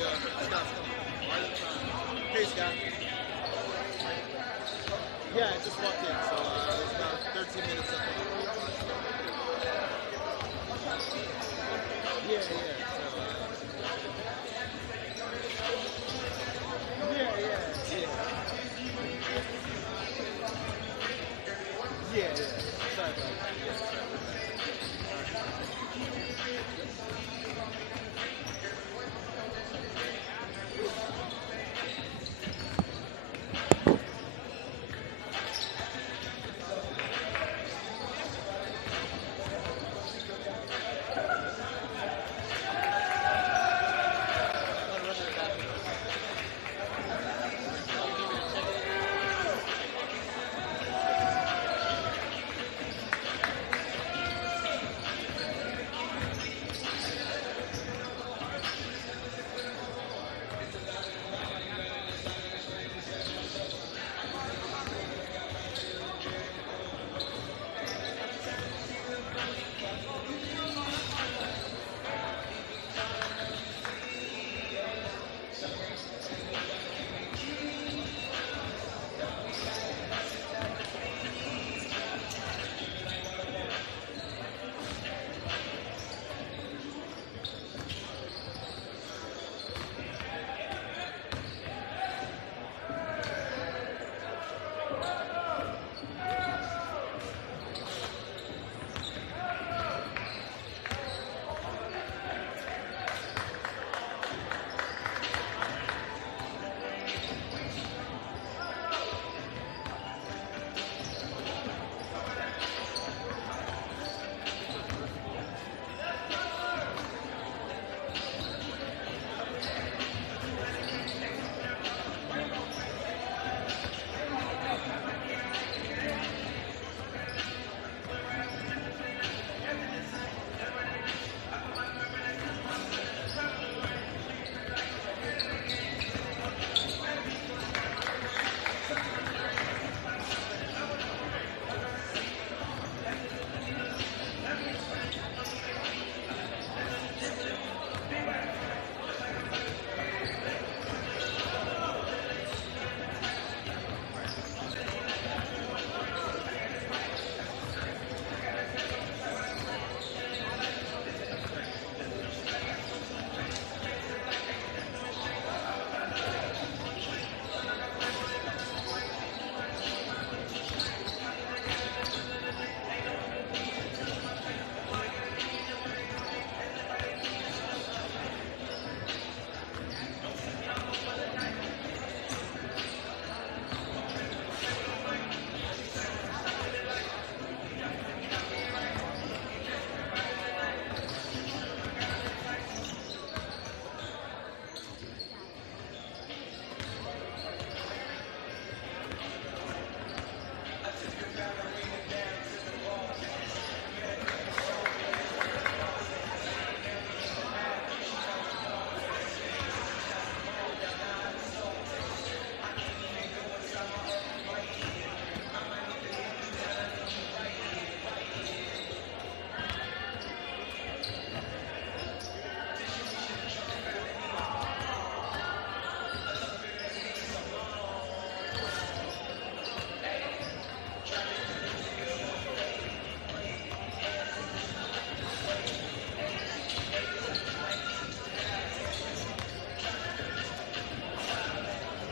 go. Scott's coming. Hey, Scott. Yeah, I just walked in, so there's about 13 minutes up there. Yeah, yeah. So, yeah, yeah, yeah. Yeah, yeah. Sorry about that. Yeah, sorry about that.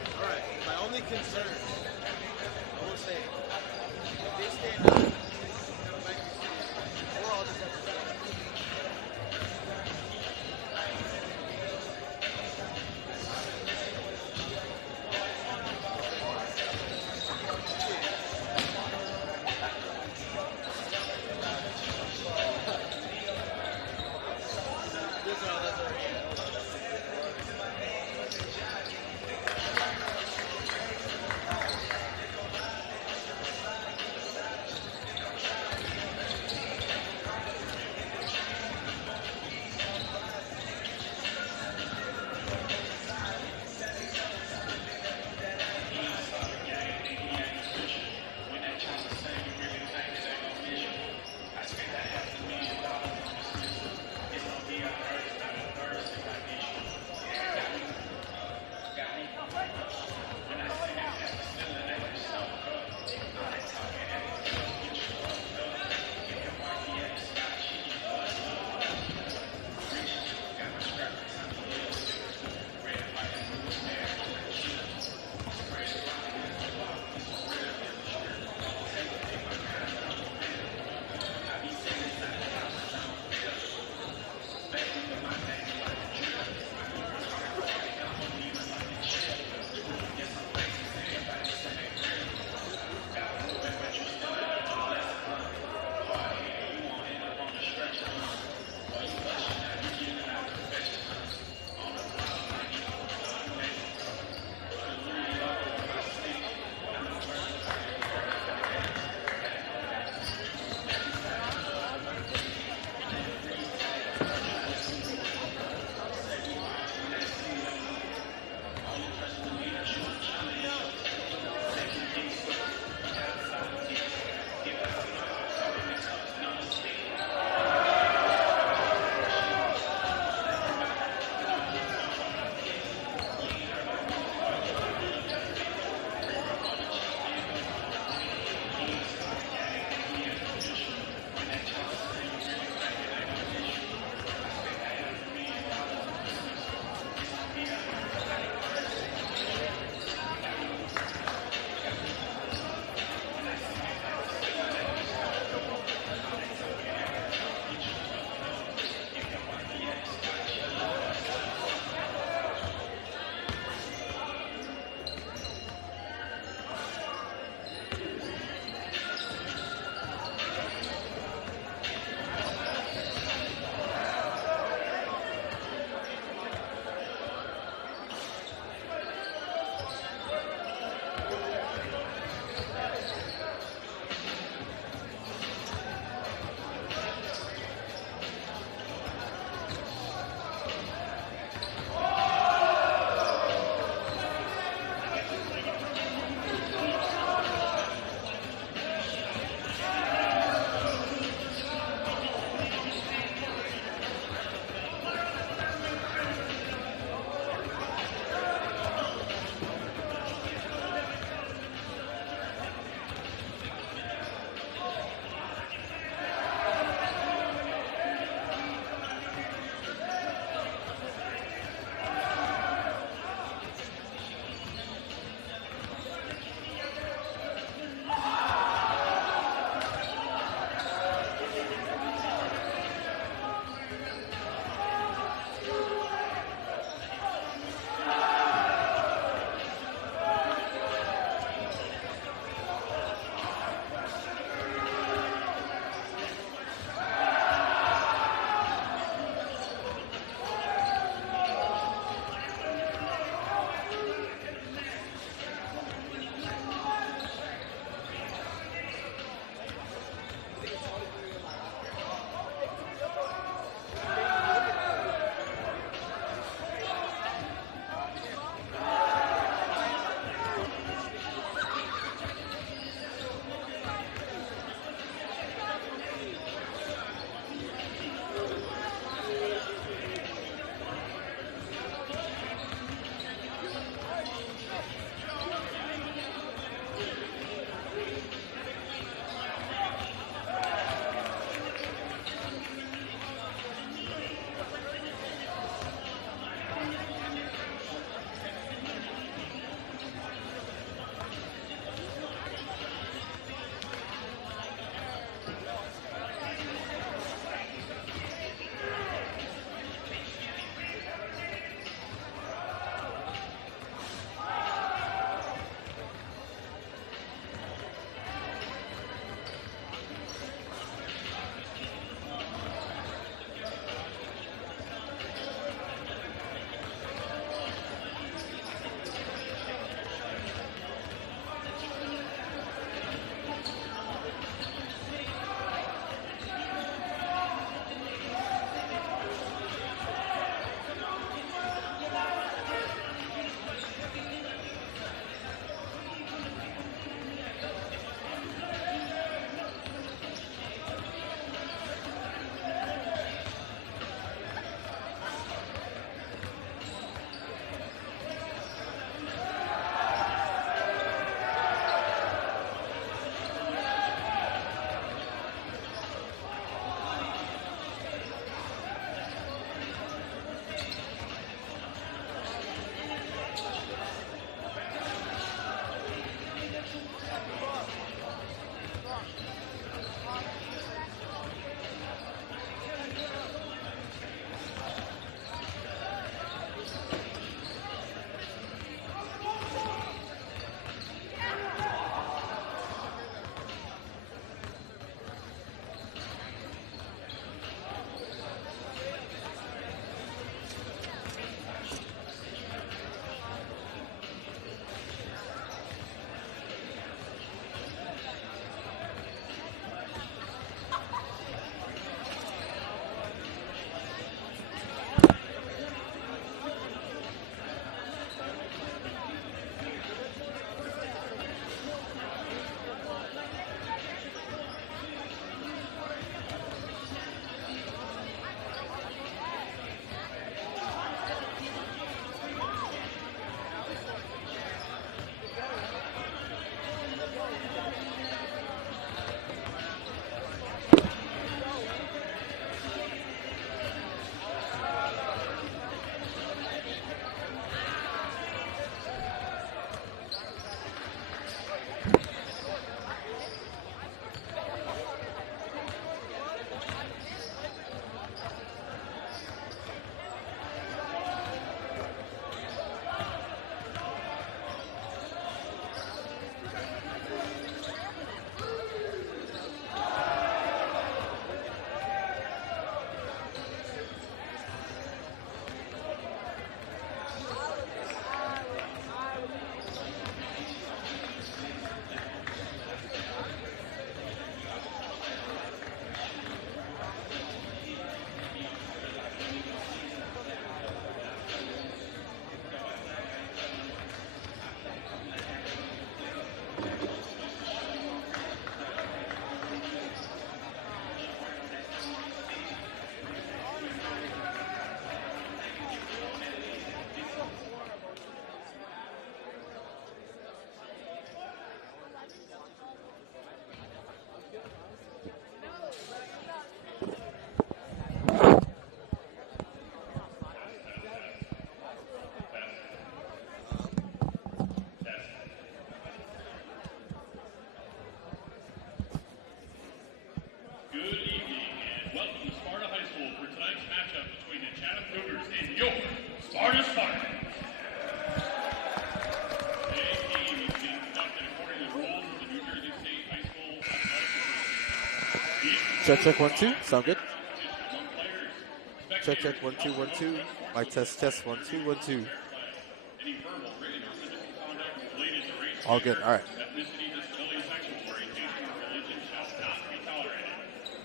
All right. My only concern, I will say, if they stand up, it might be serious. Or I'll just have to stop. That's all. That's all. Check, 1, 2. Sound good? Check, 1, 2, 1, 2. Mic test, 1, 2, 1, 2. All good. All right.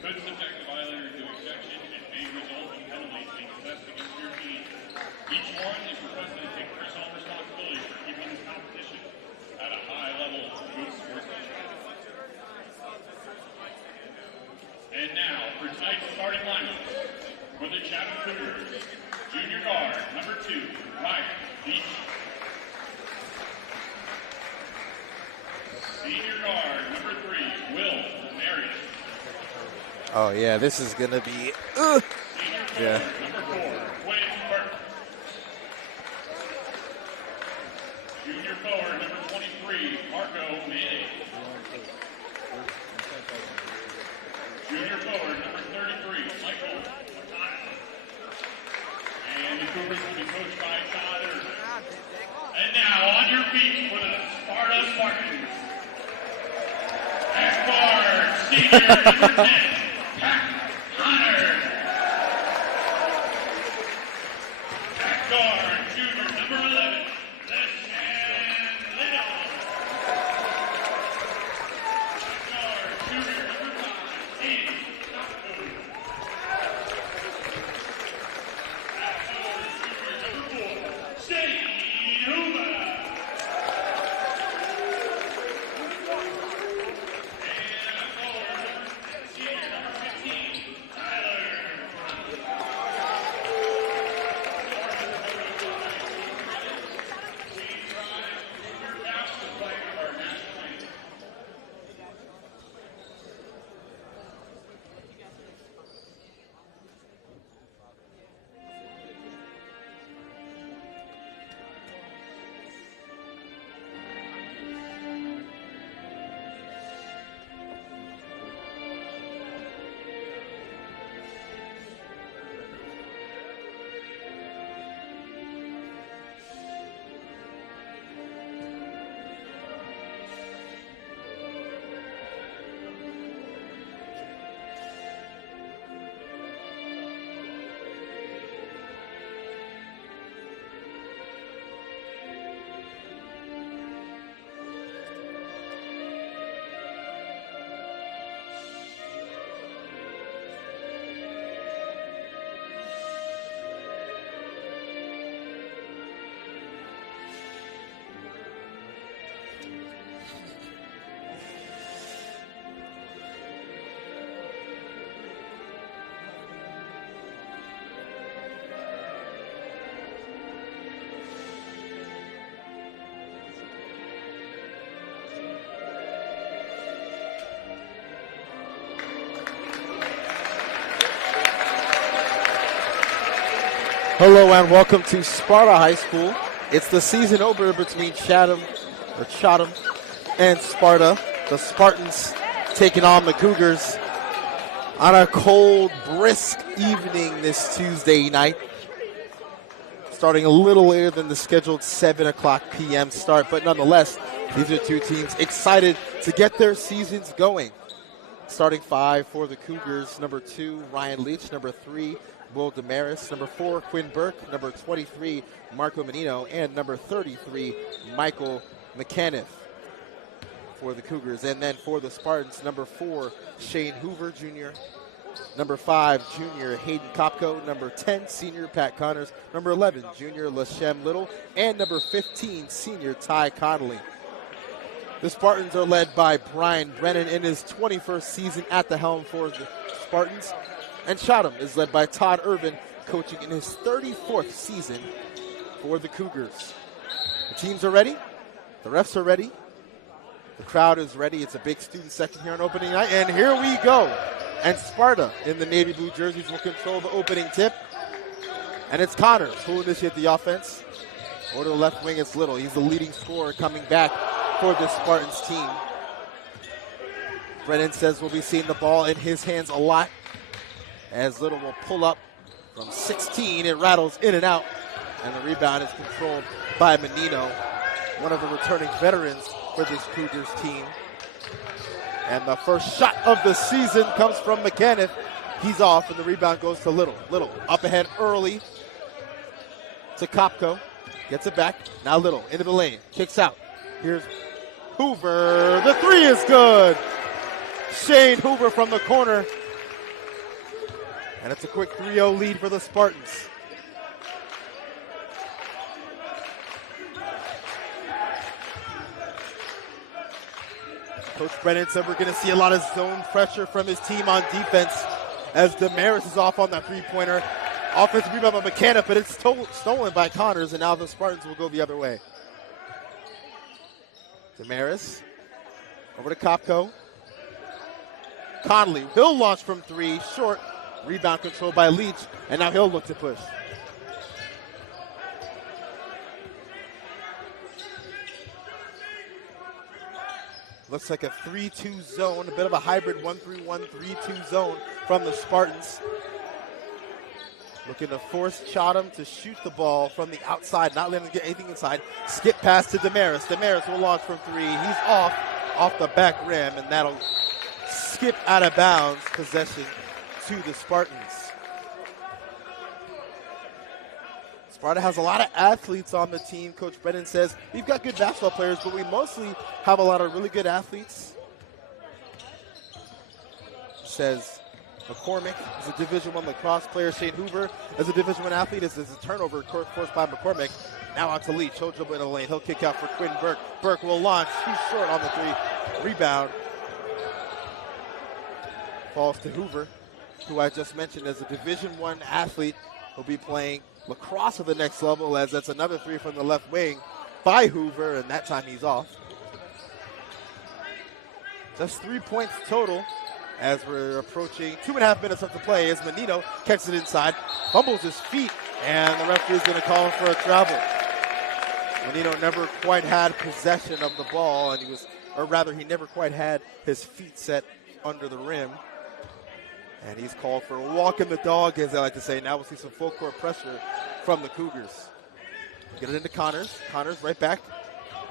Could subject the violator to ejection and may result in penalties being assessed against your team. Each one is requested to take personal responsibility for keeping this competition at a high level of good sportsmanship. And now, for tonight's starting lineup, for the Chatham Cougars, junior guard, number 2, Ryan Beach. Senior guard, number 3, Will Marion. Oh, yeah, this is going to be, yeah. Number 4, Quinn Burke. Junior forward, number 23, Marco Manning. Junior forward, number 33, Michael McConnell. And the Cougars will be coached by Todd Irvin. And now, on your feet for the Sparta Spartans. At guard, senior number 10. Hello and welcome to Sparta High School. It's the season opener between Chatham and Sparta. The Spartans taking on the Cougars on a cold, brisk evening this Tuesday night. Starting a little later than the scheduled 7 o'clock p.m. start, but nonetheless, these are two teams excited to get their seasons going. Starting 5 for the Cougars, number 2, Ryan Leach, number 3, Will Damaris, number 4, Quinn Burke, number 23, Marco Menino, and number 33, Michael McCanniff for the Cougars. And then for the Spartans, number 4, Shane Hoover Jr., number 5, junior Hayden Kopko, number 10, senior Pat Connors, number 11, junior Lashem Little, and number 15, senior Ty Connolly. The Spartans are led by Brian Brennan in his 21st season at the helm for the Spartans. And Chatham is led by Todd Irvin, coaching in his 34th season for the Cougars. The teams are ready. The refs are ready. The crowd is ready. It's a big student section here on opening night. And here we go. And Sparta in the navy blue jerseys will control the opening tip. And it's Connors who will initiate the offense. Over to the left wing, it's Little. He's the leading scorer coming back for the Spartans team. Brennan says we'll be seeing the ball in his hands a lot, as Little will pull up from 16. It rattles in and out, and the rebound is controlled by Menino, one of the returning veterans for this Cougars team. And the first shot of the season comes from McCann. He's off, and the rebound goes to Little. Little up ahead early to Kopko. Gets it back. Now Little into the lane. Kicks out. Here's Hoover. The three is good. Shane Hoover from the corner. And it's a quick 3-0 lead for the Spartans. Coach Brennan said we're going to see a lot of zone pressure from his team on defense as Damaris is off on that three-pointer. Offensive rebound by McCann, but it's stolen by Connors, and now the Spartans will go the other way. Damaris over to Kopko. Conley, he'll launch from three, short. Rebound controlled by Leach, and now he'll look to push. Looks like a 3-2 zone, a bit of a hybrid 1-3-1, 3-2 zone from the Spartans. Looking to force Chatham to shoot the ball from the outside, not letting him get anything inside. Skip pass to Damaris. Damaris will launch from three. He's off the back rim, and that'll skip out of bounds. Possession to the Spartans. Sparta has a lot of athletes on the team. Coach Brennan says, we've got good basketball players, but we mostly have a lot of really good athletes. He says McCormick is a Division I lacrosse player. Shane Hoover is a Division I athlete. This is a turnover forced by McCormick. Now out to Leach. He'll dribble in the lane. He'll kick out for Quinn Burke. Burke will launch. He's short on the three. Rebound falls to Hoover, who I just mentioned as a Division I athlete. He'll be playing lacrosse at the next level, as that's another three from the left wing by Hoover, and that time he's off. Just 3 points total as we're approaching 2.5 minutes left to play as Menino catches it inside, fumbles his feet, and the referee is going to call him for a travel. Menino never quite had possession of the ball, and he never quite had his feet set under the rim. And he's called for walking the dog, as they like to say. Now we'll see some full court pressure from the Cougars. Get it into Connors. Connors right back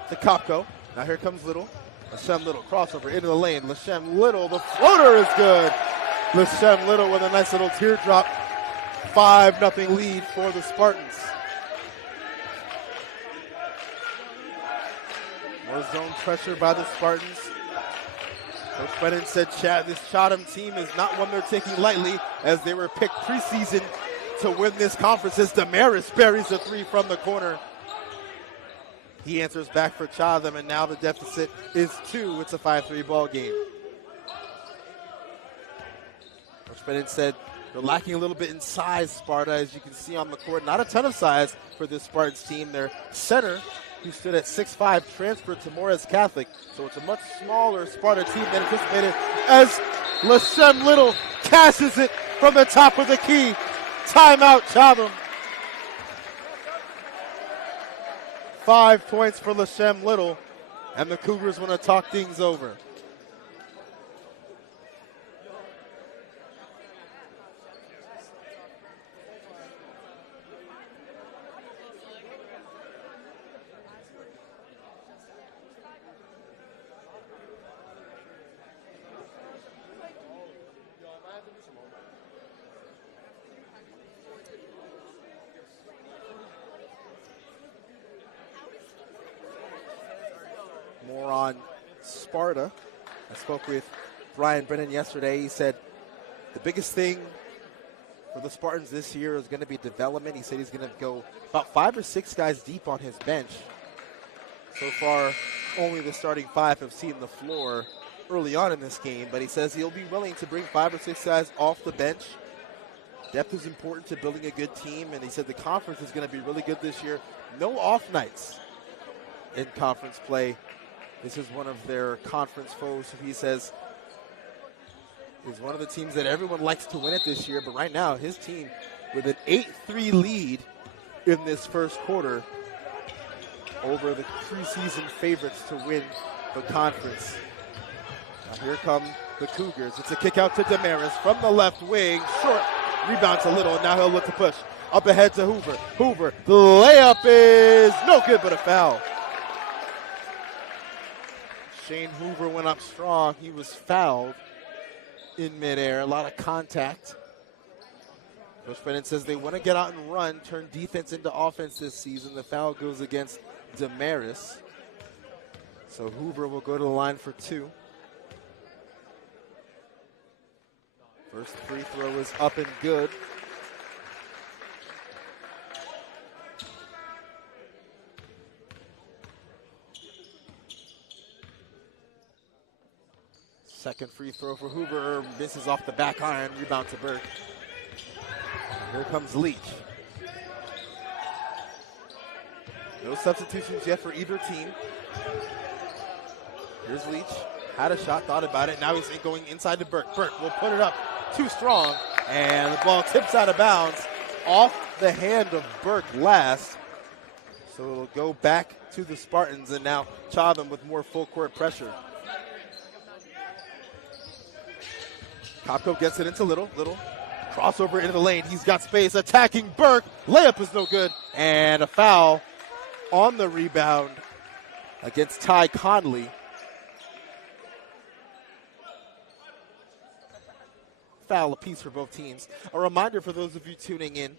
to Kopko. Now here comes Little. Lashem Little crossover into the lane. Lashem Little, the floater is good. Lashem Little with a nice little teardrop. 5-0 lead for the Spartans. More zone pressure by the Spartans. Coach Brennan said this Chatham team is not one they're taking lightly, as they were picked preseason to win this conference. As Damaris buries a three from the corner. He answers back for Chatham, and now the deficit is 2. It's a 5-3 ball game. Coach Brennan said they're lacking a little bit in size, Sparta, as you can see on the court. Not a ton of size for this Spartans team. Their center, who stood at 6'5", transferred to Morris Catholic. So it's a much smaller Sparta team than anticipated, as Lashem Little cashes it from the top of the key. Timeout, Chatham. 5 points for Lashem Little, and the Cougars want to talk things over. More on Sparta. I spoke with Brian Brennan yesterday. He said the biggest thing for the Spartans this year is going to be development. He said he's going to go about 5 or 6 guys deep on his bench. So far, only the starting 5 have seen the floor early on in this game, but he says he'll be willing to bring 5 or 6 guys off the bench. Depth is important to building a good team, and he said the conference is going to be really good this year. No off nights in conference play. This is one of their conference foes, who he says is one of the teams that everyone likes to win it this year. But right now, his team with an 8-3 lead in this first quarter over the preseason favorites to win the conference. Now here come the Cougars. It's a kick out to Damaris from the left wing. Short, rebounds a little, and now he'll look to push. Up ahead to Hoover. Hoover, the layup is no good, but a foul. Shane Hoover went up strong. He was fouled in midair. A lot of contact. Coach Brennan says they want to get out and run, turn defense into offense this season. The foul goes against Damaris. So Hoover will go to the line for 2. First free throw is up and good. Second free throw for Hoover, misses off the back iron, rebound to Burke. Here comes Leach. No substitutions yet for either team. Here's Leach, had a shot, thought about it, now he's going inside to Burke. Burke will put it up, too strong, and the ball tips out of bounds off the hand of Burke last. So it'll go back to the Spartans, and now Chatham with more full court pressure. Kopko gets it into Little. Crossover into the lane. He's got space. Attacking Burke. Layup is no good. And a foul on the rebound against Ty Conley. Foul apiece for both teams. A reminder for those of you tuning in.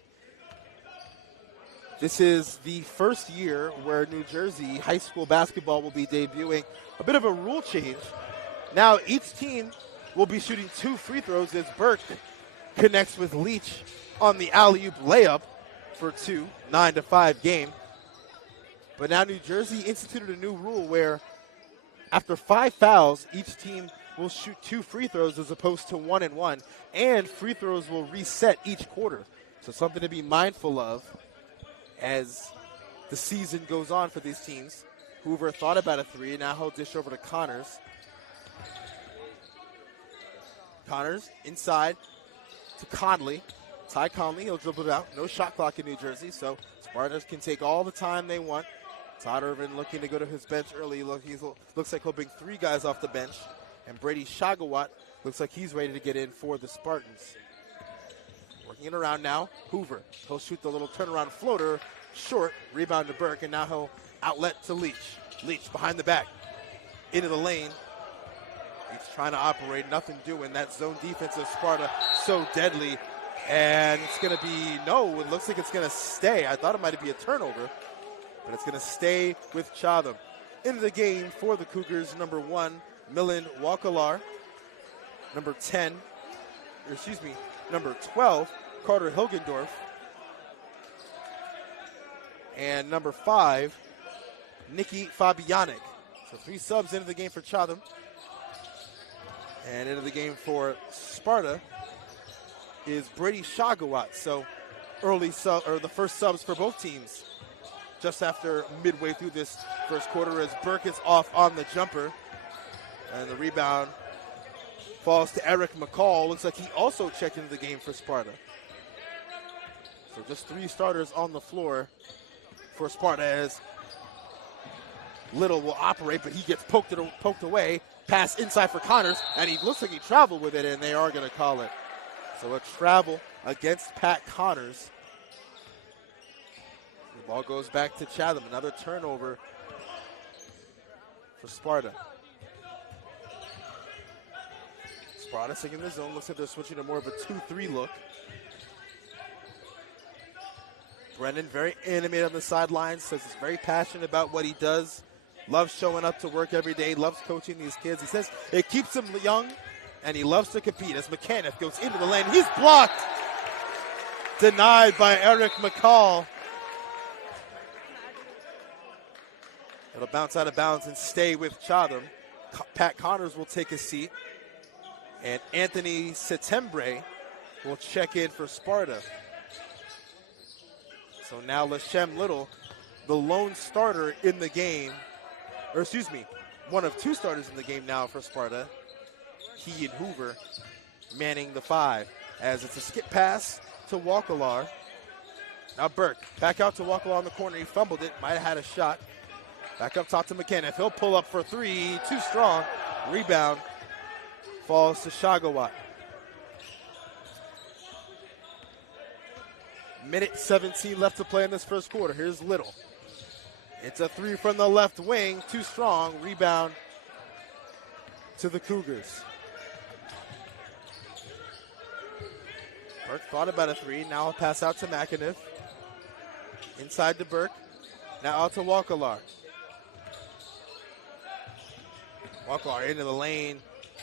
This is the first year where New Jersey high school basketball will be debuting a bit of a rule change. Now each team will be shooting 2 free throws as Burke connects with Leach on the alley-oop layup for 2, 9-5 game. But now New Jersey instituted a new rule where after 5 fouls, each team will shoot 2 free throws as opposed to 1 and 1, and free throws will reset each quarter. So something to be mindful of as the season goes on for these teams. Hoover thought about a 3, now he'll dish over to Connors. Connors inside to Conley. Ty Conley, he'll dribble it out. No shot clock in New Jersey, so Spartans can take all the time they want. Todd Irvin looking to go to his bench early. Looks like he'll bring 3 guys off the bench. And Brady Shagawat looks like he's ready to get in for the Spartans. Working it around now, Hoover. He'll shoot the little turnaround floater. Short, rebound to Burke, and now he'll outlet to Leach. Leach behind the back, into the lane. He's trying to operate, nothing doing. That zone defense of Sparta so deadly. And it's going to be, no, it looks like it's going to stay. I thought it might be a turnover, but it's going to stay with Chatham. Into the game for the Cougars, number 1, Milan Wakalar. Number 12, Carter Hilgendorf. And number 5, Nikki Fabianic. So 3 subs into the game for Chatham. And into the game for Sparta is Brady Shagawat. So the first subs for both teams just after midway through this first quarter as Burke is off on the jumper. And the rebound falls to Eric McCall. Looks like he also checked into the game for Sparta. So just 3 starters on the floor for Sparta as Little will operate, but he gets poked away. Pass inside for Connors, and he looks like he traveled with it, and they are going to call it. So a travel against Pat Connors. The ball goes back to Chatham. Another turnover for Sparta. Sparta singing the zone. Looks like they're switching to more of a 2-3 look. Brennan very animated on the sidelines, says he's very passionate about what he does. Loves showing up to work every day, loves coaching these kids. He says it keeps him young, and he loves to compete. As McCanniff goes into the lane, he's blocked. Denied by Eric McCall. It'll bounce out of bounds and stay with Chatham. Pat Connors will take a seat, and Anthony Setembre will check in for Sparta. So now Lashem Little, the lone starter in the game, one of 2 starters in the game now for Sparta. He and Hoover manning the 5 as it's a skip pass to Wakalar. Now Burke back out to Wakalar on the corner. He fumbled it, might have had a shot. Back up top to McKenna. He'll pull up for 3, too strong. Rebound falls to Shagawat. Minute 17 left to play in this first quarter. Here's Little. It's a 3 from the left wing, too strong. Rebound to the Cougars. Burke thought about a three. Now a pass out to McAniff. Inside to Burke. Now out to Walkalar. Walkalar into the lane.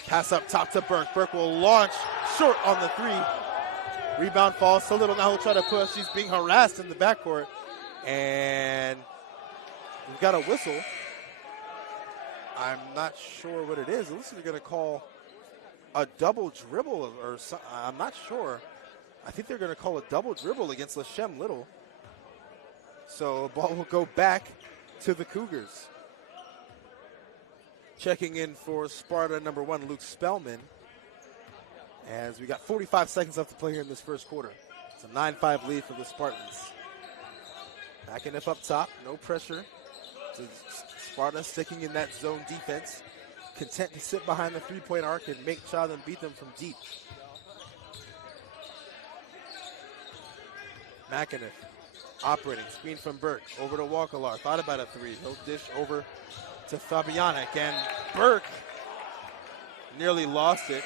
Pass up top to Burke. Burke will launch short on the three. Rebound falls to Little. Now he'll try to push. He's being harassed in the backcourt. And we've got a whistle. I'm not sure what it is. It looks like they're going to call a double dribble or something. I'm not sure. I think they're going to call a double dribble against Lashem Little. So ball will go back to the Cougars. Checking in for Sparta number 1, Luke Spellman. As we got 45 seconds left to play here in this first quarter. It's a 9-5 lead for the Spartans. McAniff up top, no pressure. Sparta sticking in that zone defense. Content to sit behind the three-point arc and make Chatham beat them from deep. McAniff operating, screen from Burke, over to Walkalar, thought about a three. He'll dish over to Fabianic, and Burke nearly lost it,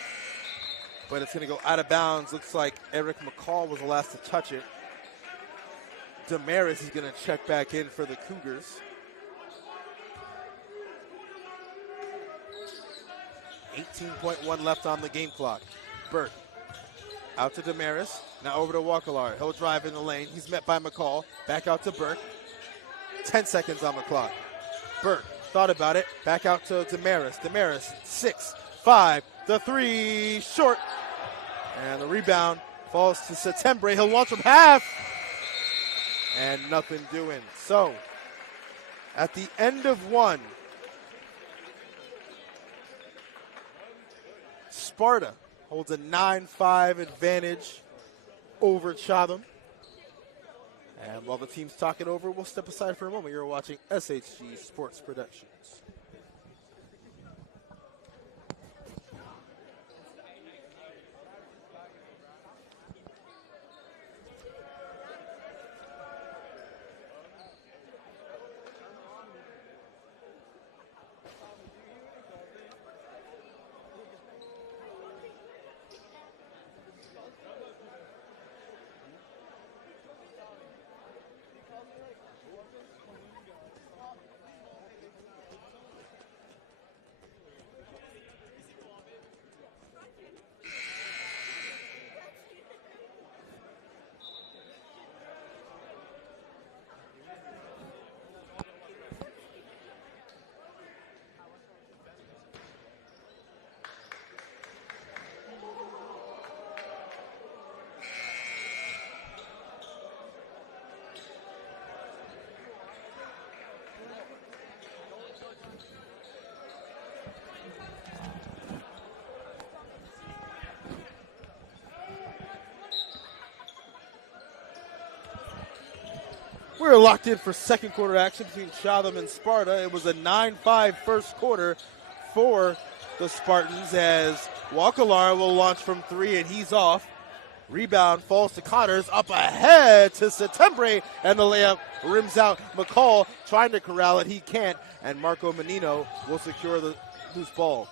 but it's going to go out of bounds. Looks like Eric McCall was the last to touch it. Damaris is going to check back in for the Cougars. 18.1 left on the game clock. Burke out to Damaris. Now over to Walkalar. He'll drive in the lane. He's met by McCall. Back out to Burke. 10 seconds on the clock. Burke thought about it. Back out to Damaris. Damaris, 6-5. The three, short. And the rebound falls to Settembre. He'll launch from half. And nothing doing. So, at the end of one, Sparta holds a 9-5 advantage over Chatham. And while the team's talking over, we'll step aside for a moment. You're watching SHG Sports Productions. We're locked in for second quarter action between Chatham and Sparta. It was a 9-5 first quarter for the Spartans as Walkalar will launch from three and he's off. Rebound falls to Connors, up ahead to Settembre, and the layup rims out. McCall trying to corral it, he can't, and Marco Menino will secure the loose ball.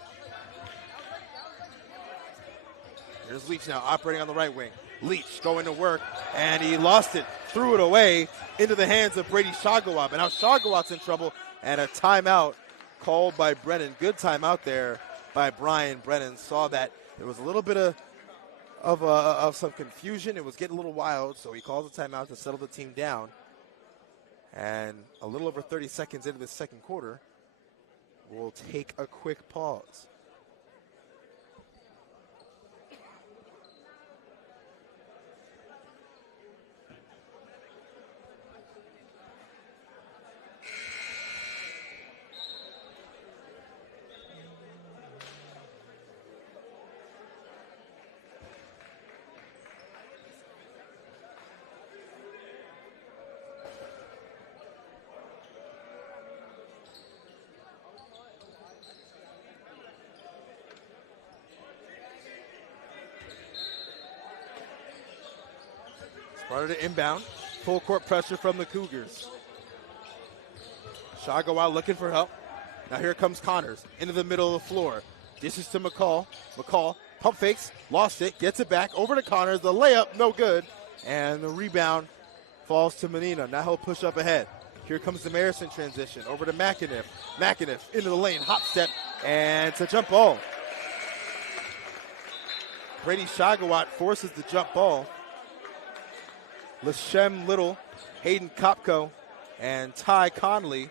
Here's Leach now operating on the right wing. Leach going to work, and he lost it, threw it away into the hands of Brady Shagawat. And now Shagawat's in trouble, and a timeout called by Brennan. Good timeout there by Brian Brennan. Saw that there was a little bit of some confusion. It was getting a little wild, so he calls a timeout to settle the team down. And a little over 30 seconds into the second quarter, we'll take a quick pause. Sparta to inbound. Full court pressure from the Cougars. Shagawat looking for help. Now here comes Connors into the middle of the floor. Dishes to McCall. McCall pump fakes, lost it, gets it back over to Connors. The layup, no good. And the rebound falls to Menino. Now he'll push up ahead. Here comes the Marison transition. Over to McAniff. McAniff into the lane, hop step, and it's a jump ball. Brady Shagawat forces the jump ball. Lashem Little, Hayden Kopko, and Ty Conley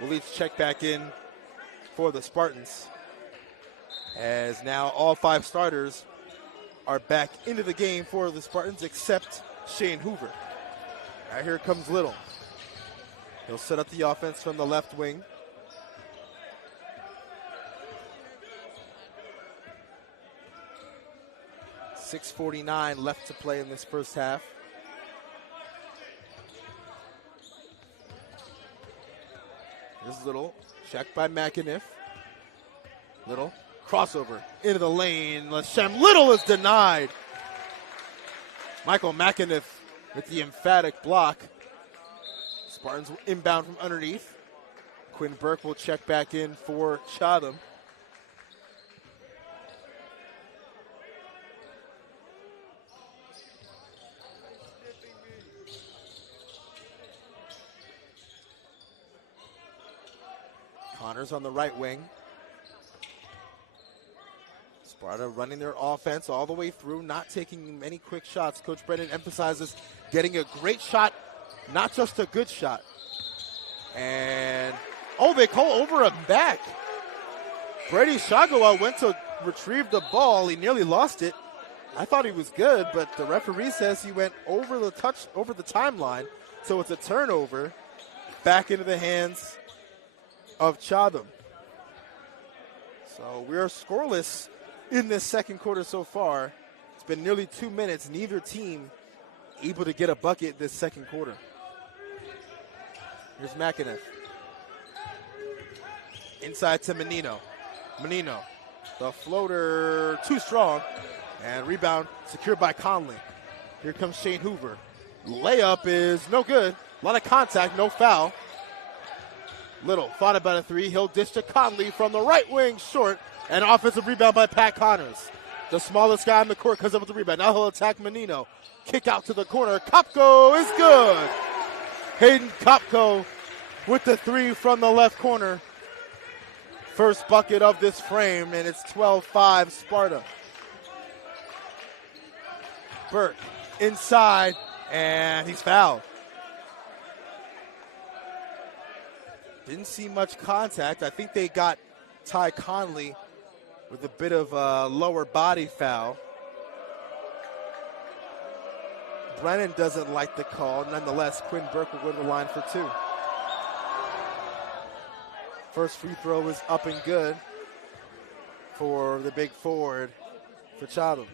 will each check back in for the Spartans. As now all 5 starters are back into the game for the Spartans except Shane Hoover. Now here comes Little. He'll set up the offense from the left wing. .649 left to play in this first half. Here's Little, checked by McAniff. Little, crossover into the lane. Lashem Little is denied. Michael McAniff with the emphatic block. Spartans inbound from underneath. Quinn Burke will check back in for Chatham. Connors on the right wing. Sparta running their offense all the way through, not taking many quick shots. Coach Brennan emphasizes getting a great shot, not just a good shot. And, they call over a back. Brady Shagawa went to retrieve the ball. He nearly lost it. I thought he was good, but the referee says he went over the timeline. So it's a turnover back into the hands of Chatham. So we're scoreless in this second quarter so far. It's been nearly 2 minutes. Neither team able to get a bucket this second quarter. Here's McAniff. Inside to Menino. Menino. The floater too strong. And rebound secured by Conley. Here comes Shane Hoover. Layup is no good. A lot of contact, no foul. Little fought about a 3. He'll dish to Conley from the right wing, short. An offensive rebound by Pat Connors. The smallest guy on the court comes up with the rebound. Now he'll attack Menino. Kick out to the corner. Kopko is good. Hayden Kopko with the 3 from the left corner. First bucket of this frame, and it's 12-5 Sparta. Burke inside, and he's fouled. Didn't see much contact. I think they got Ty Conley with a bit of a lower body foul. Brennan doesn't like the call. Nonetheless, Quinn Burke will go to the line for 2. First free throw is up and good for the big forward for Chatham.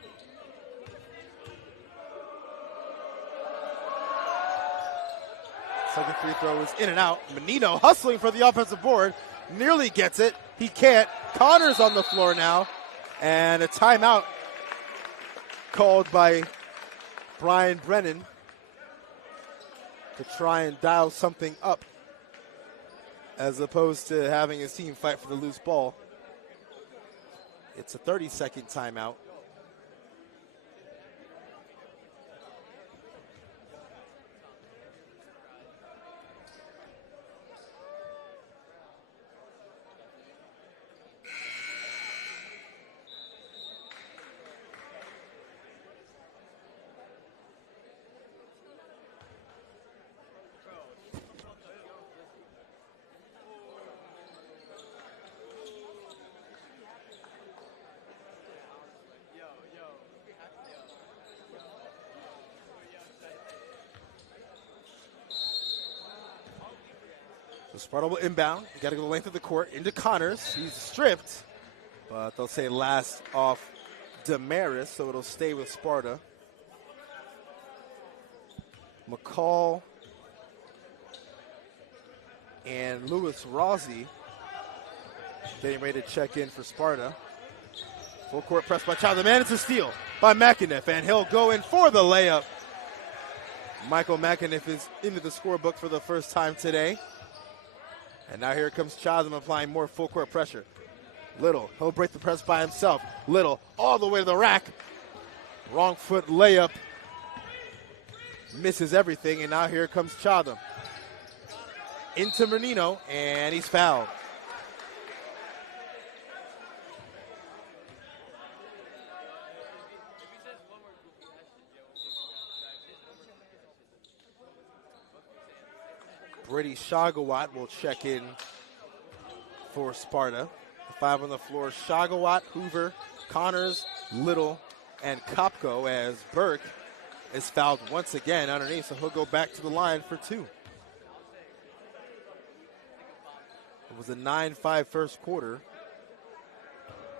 Second free throw is in and out. Menino hustling for the offensive board. Nearly gets it. He can't. Connors on the floor now. And a timeout called by Brian Brennan to try and dial something up as opposed to having his team fight for the loose ball. It's a 30-second timeout. So Sparta will inbound. You got to go the length of the court into Connors. He's stripped, but they'll say last off Damaris, so it'll stay with Sparta. McCall and Lewis Rossi getting ready to check in for Sparta. Full court press by Chatham, and it's a steal by McAniff, and he'll go in for the layup. Michael McAniff is into the scorebook for the first time today. And now here comes Chatham applying more full court pressure. Little, he'll break the press by himself. Little, all the way to the rack. Wrong foot layup. Misses everything, and now here comes Chatham. Into Menino, and he's fouled. Brady Shagawat will check in for Sparta. The five on the floor, Shagawat, Hoover, Connors, Little, and Kopko, as Burke is fouled once again underneath, so he'll go back to the line for two. It was a 9-5 first quarter.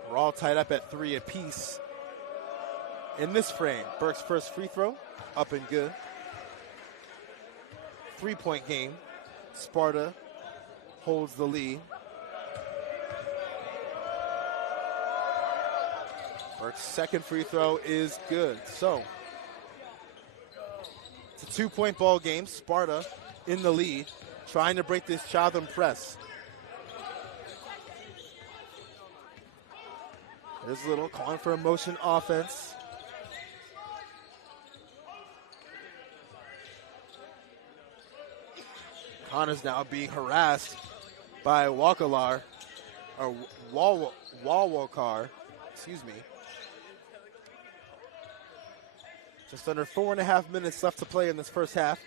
We're all tied up at 3 apiece. In this frame, Burke's first free throw, up and good. 3-point game. Sparta holds the lead. Burke's second free throw is good. So, it's a 2-point ball game. Sparta in the lead, trying to break this Chatham press. There's Little calling for a motion offense. Connors now being harassed by Wakalar, or Walwalkar, excuse me. Just under 4.5 minutes left to play in this first half.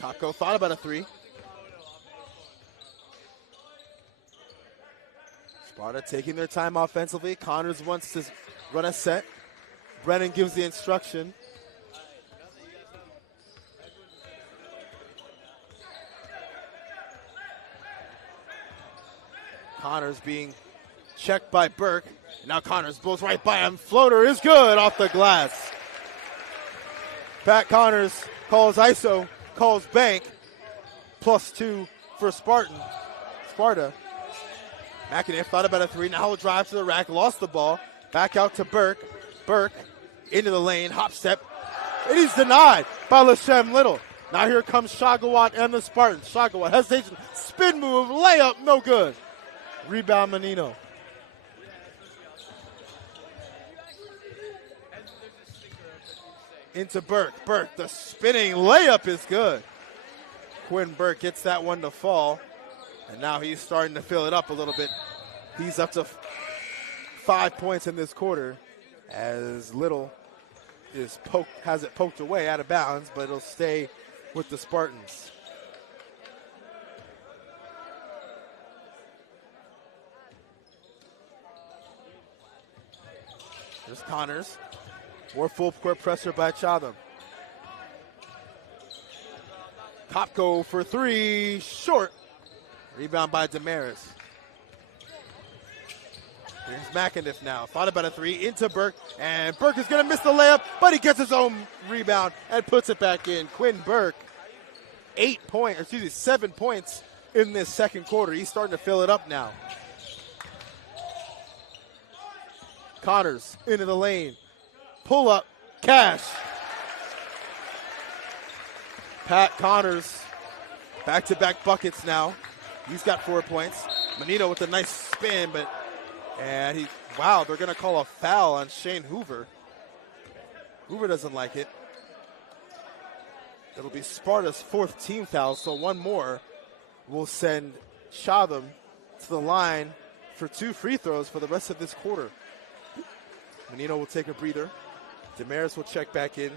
Kopko thought about a three. Sparta taking their time offensively. Connors wants to run a set. Brennan gives the instruction. Connors being checked by Burke. Now Connors blows right by him. Floater is good off the glass. Pat Connors calls ISO, calls bank. +2 for Sparta. McInniff thought about a three. Now he'll drive to the rack. Lost the ball. Back out to Burke. Burke into the lane. Hop step. It is denied by Lashem Little. Now here comes Shagawat and the Spartans. Shagawat hesitation. Spin move. Layup. No good. Rebound Menino. Into Burke. Burke, the spinning layup is good. Quinn Burke gets that one to fall. And now he's starting to fill it up a little bit. He's up to 5 points in this quarter as Little has it poked away out of bounds, but it'll stay with the Spartans. There's Connors. More full court pressure by Chatham. Kopko for three, short. Rebound by Damaris. Here's McInniff now. Thought about a three into Burke, and Burke is going to miss the layup, but he gets his own rebound and puts it back in. Quinn Burke, 7 points in this second quarter. He's starting to fill it up now. Connors into the lane. Pull up, cash. Pat Connors, back-to-back buckets now. He's got 4 points. Menino with a nice spin, they're going to call a foul on Shane Hoover. Hoover doesn't like it. It'll be Sparta's 4th team foul, so one more will send Chatham to the line for 2 free throws for the rest of this quarter. Menino will take a breather. Damaris will check back in.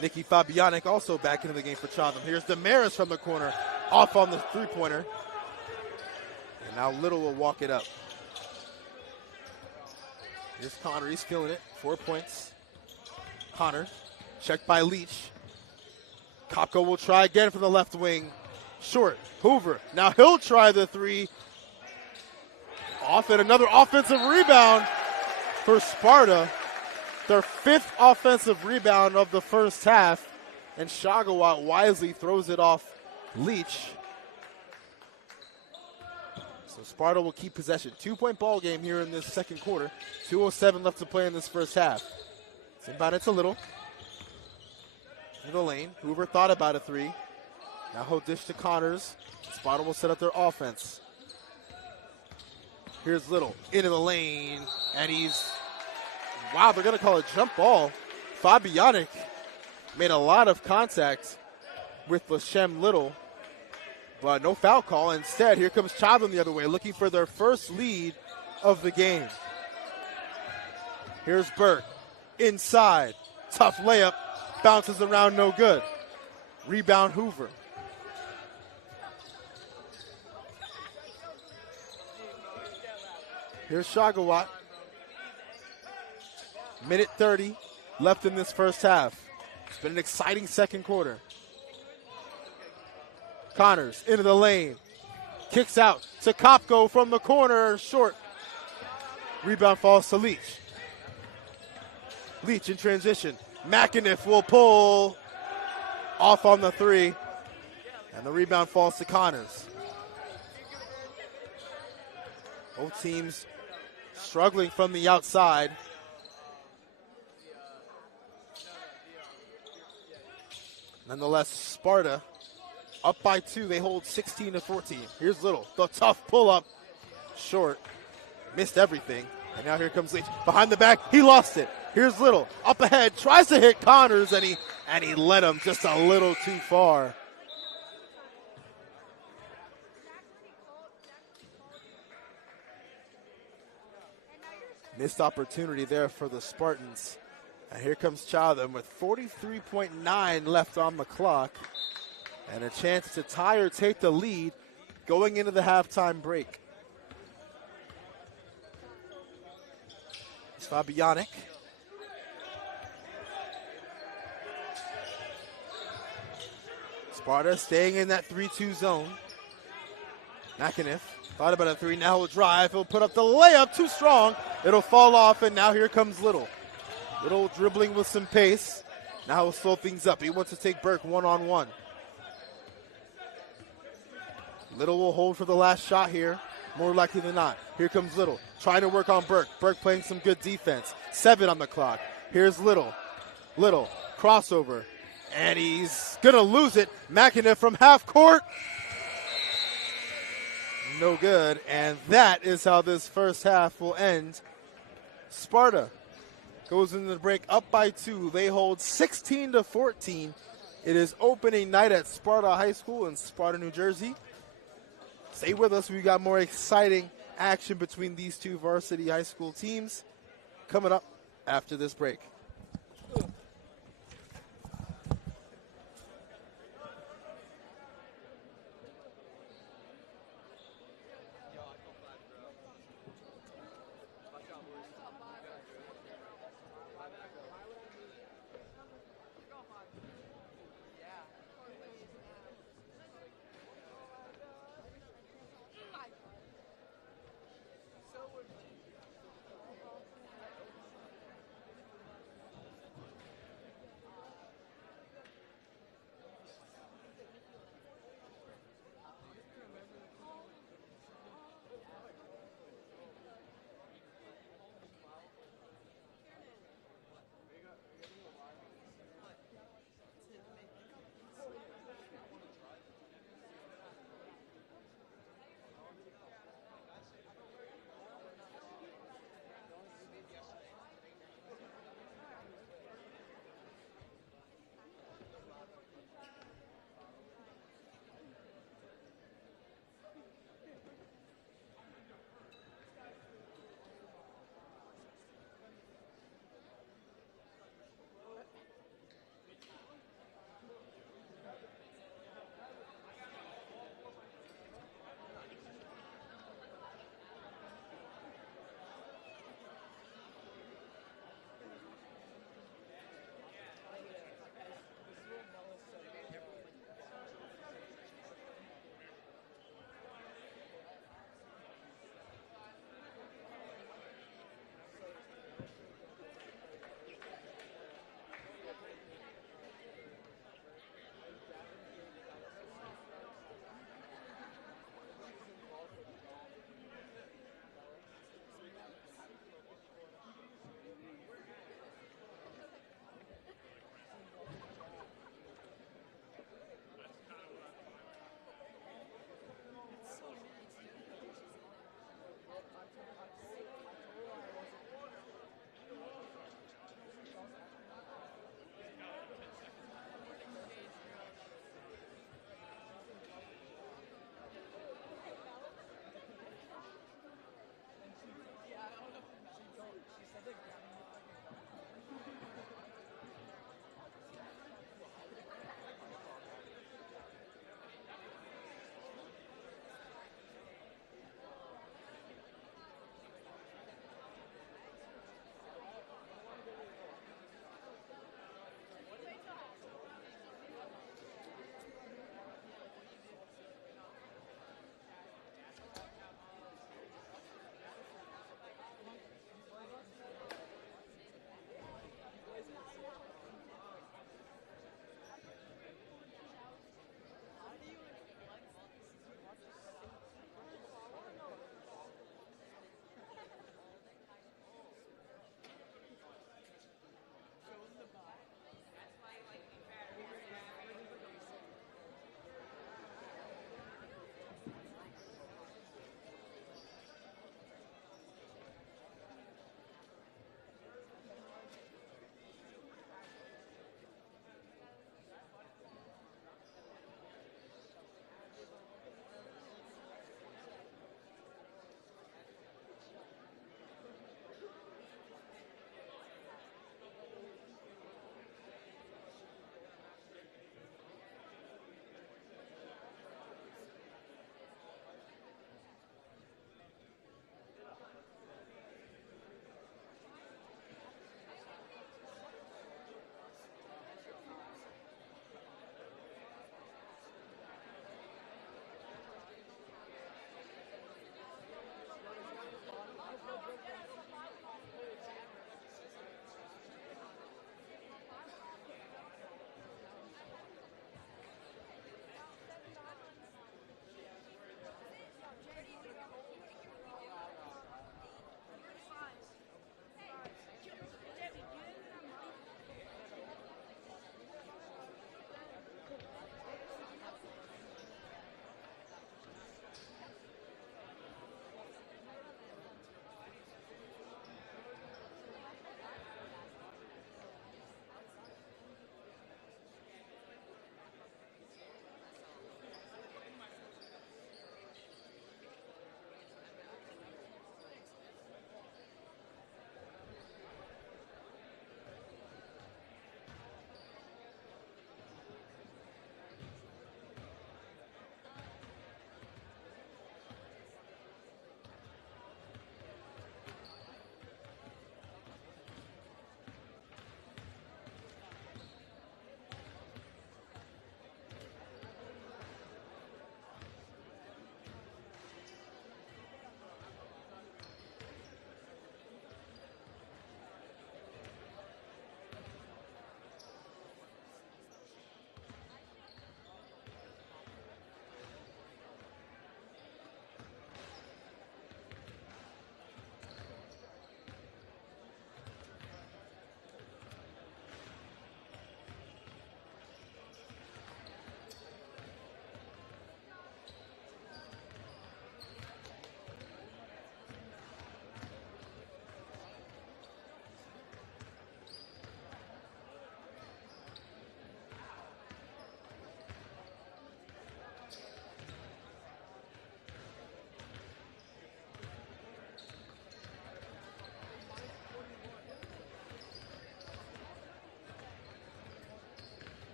Nikki Fabianic also back into the game for Chatham. Here's Damaris from the corner, off on the three-pointer. And now Little will walk it up. Here's Connor, he's feeling it. 4 points. Connor, checked by Leach. Kopko will try again from the left wing. Short, Hoover. Now he'll try the three. Off and another offensive rebound for Sparta. Their 5th offensive rebound of the first half. And Shagawat wisely throws it off Leach. So Sparta will keep possession. 2-point ball game here in this second quarter. 2:07 left to play in this first half. It's inbound, it's a Little. In the lane. Hoover thought about a three. Now he'll dish to Connors. Sparta will set up their offense. Here's Little into the lane, and wow, they're going to call a jump ball. Fabianic made a lot of contact with Lashem Little, but no foul call. Instead, here comes Chatham the other way, looking for their first lead of the game. Here's Burke, inside, tough layup, bounces around, no good. Rebound Hoover. Here's Shagawat. Minute 30 left in this first half. It's been an exciting second quarter. Connors into the lane. Kicks out to Kopko from the corner, short. Rebound falls to Leach. Leach in transition. McAniff will pull off on the three. And the rebound falls to Connors. Both teams struggling from the outside. Nonetheless, Sparta up by 2. They hold 16-14. Here's Little. The tough pull-up. Short. Missed everything. And now here comes Leach. Behind the back. He lost it. Here's Little. Up ahead. Tries to hit Connors, and he let him just a little too far. Missed opportunity there for the Spartans. And here comes Chatham with 43.9 left on the clock. And a chance to tie or take the lead going into the halftime break. It's Fabianic. Sparta staying in that 3-2 zone. McAniff thought about a three, now he'll drive. He'll put up the layup, too strong. It'll fall off, and now here comes Little. Little dribbling with some pace. Now he'll slow things up. He wants to take Burke one-on-one. Little will hold for the last shot here, more likely than not. Here comes Little, trying to work on Burke. Burke playing some good defense. 7 on the clock. Here's Little. Little, crossover, and he's going to lose it. McAniff from half court. No good, and that is how this first half will end. Sparta goes into the break up by 2. They hold 16-14. It is opening night at Sparta High School in Sparta, New Jersey. Stay with us. We've got more exciting action between these two varsity high school teams coming up after this break.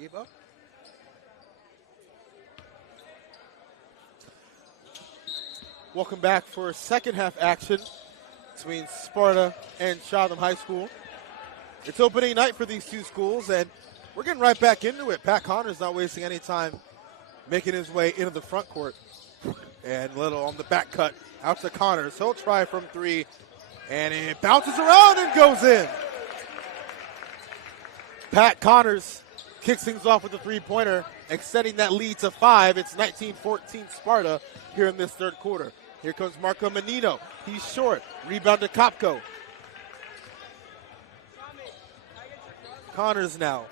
gave up. Welcome back for second half action between Sparta and Chatham High School. It's opening night for these two schools, and we're getting right back into it. Pat Connor's not wasting any time making his way into the front court. And Little on the back cut out to Connors. He'll try from three, and it bounces around and goes in. Pat Connors kicks things off with a three-pointer, extending that lead to 5. It's 19-14 Sparta here in this third quarter. Here comes Marco Menino. He's short. Rebound to Kopko. Connors now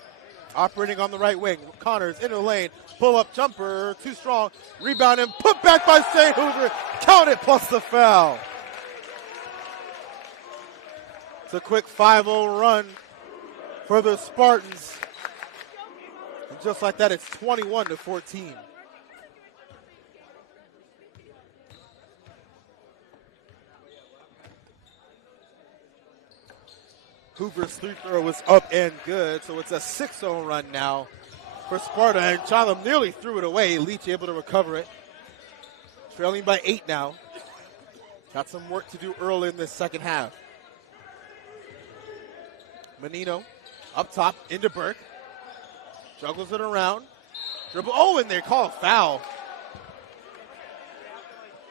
operating on the right wing. Connors in the lane. Pull-up jumper. Too strong. Rebound and put back by St. Hoover. Count it plus the foul. It's a quick 5-0 run for the Spartans. And just like that, it's 21-14. Hoover's three throw was up and good, so it's a 6-0 run now for Sparta, and Chatham nearly threw it away. Leach able to recover it. Trailing by 8 now. Got some work to do early in this second half. Menino up top into Burke. Juggles it around. Dribble. Oh, and they call a foul.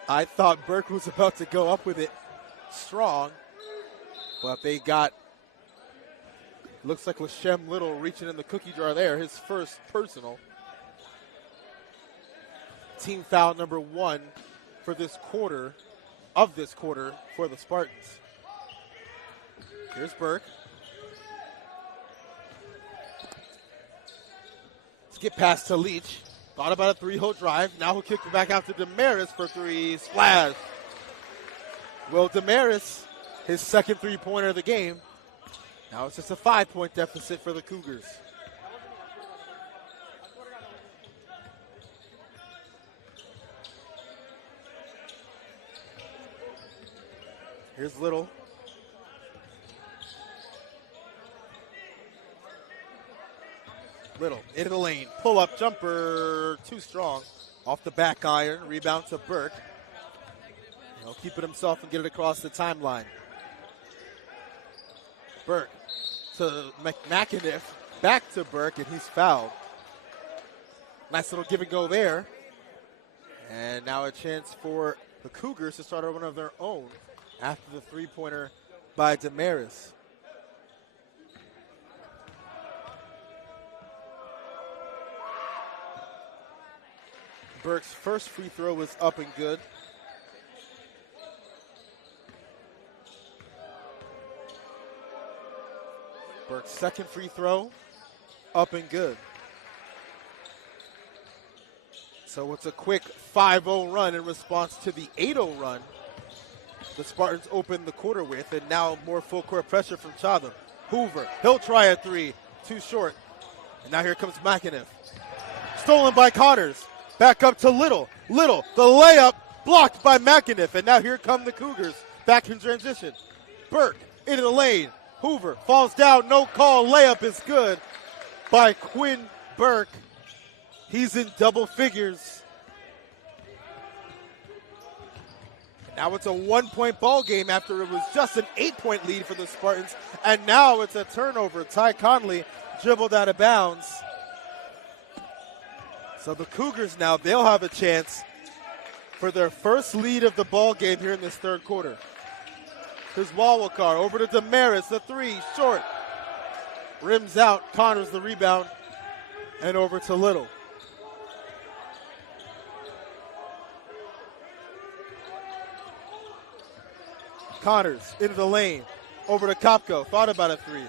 I thought Burke was about to go up with it strong, but they got, looks like Lashem Little reaching in the cookie jar there, his first personal. Team foul number 1 for this quarter, for the Spartans. Here's Burke. Let's get past to Leach. Thought about a three-hole drive. Now he'll kick it back out to Damaris for three. Splash. Well, Damaris, his second three-pointer of the game. Now it's just a 5-point deficit for the Cougars. Here's Little. Little into the lane. Pull-up jumper. Too strong. Off the back iron. Rebound to Burke. He'll keep it himself and get it across the timeline. Burke to McInniff. Back to Burke, and he's fouled. Nice little give and go there. And now a chance for the Cougars to start one of their own after the three-pointer by Damaris. Burke's first free throw was up and good. Burke's second free throw, up and good. So it's a quick 5-0 run in response to the 8-0 run the Spartans opened the quarter with, and now more full court pressure from Chatham. Hoover, he'll try a three, too short. And now here comes McInniff. Stolen by Connors. Back up to Little. Little, the layup blocked by McInniff, and now here come the Cougars back in transition. Burke into the lane. Hoover falls down, no call. Layup is good by Quinn Burke. He's in double figures. Now it's a 1-point ball game after it was just an 8-point lead for the Spartans. And now it's a turnover. Ty Conley dribbled out of bounds. So the Cougars now, they'll have a chance for their first lead of the ball game here in this third quarter. Here's Walwakar over to Damaris, the three, short. Rims out, Connors the rebound, and over to Little. Connors into the lane, over to Kopko, thought about a three.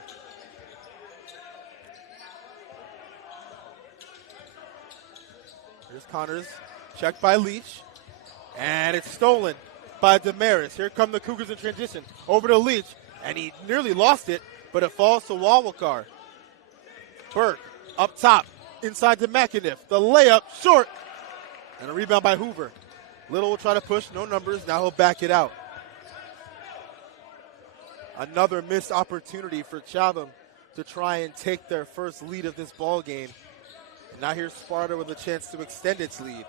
Here's Connors, checked by Leach, and it's stolen by Damaris. Here come the Cougars in transition. Over to Leach, and he nearly lost it, but it falls to Walwakar. Burke up top, inside to McInniff. The layup, short, and a rebound by Hoover. Little will try to push, no numbers. Now he'll back it out. Another missed opportunity for Chatham to try and take their first lead of this ball game Now here's Sparta with a chance to extend its lead.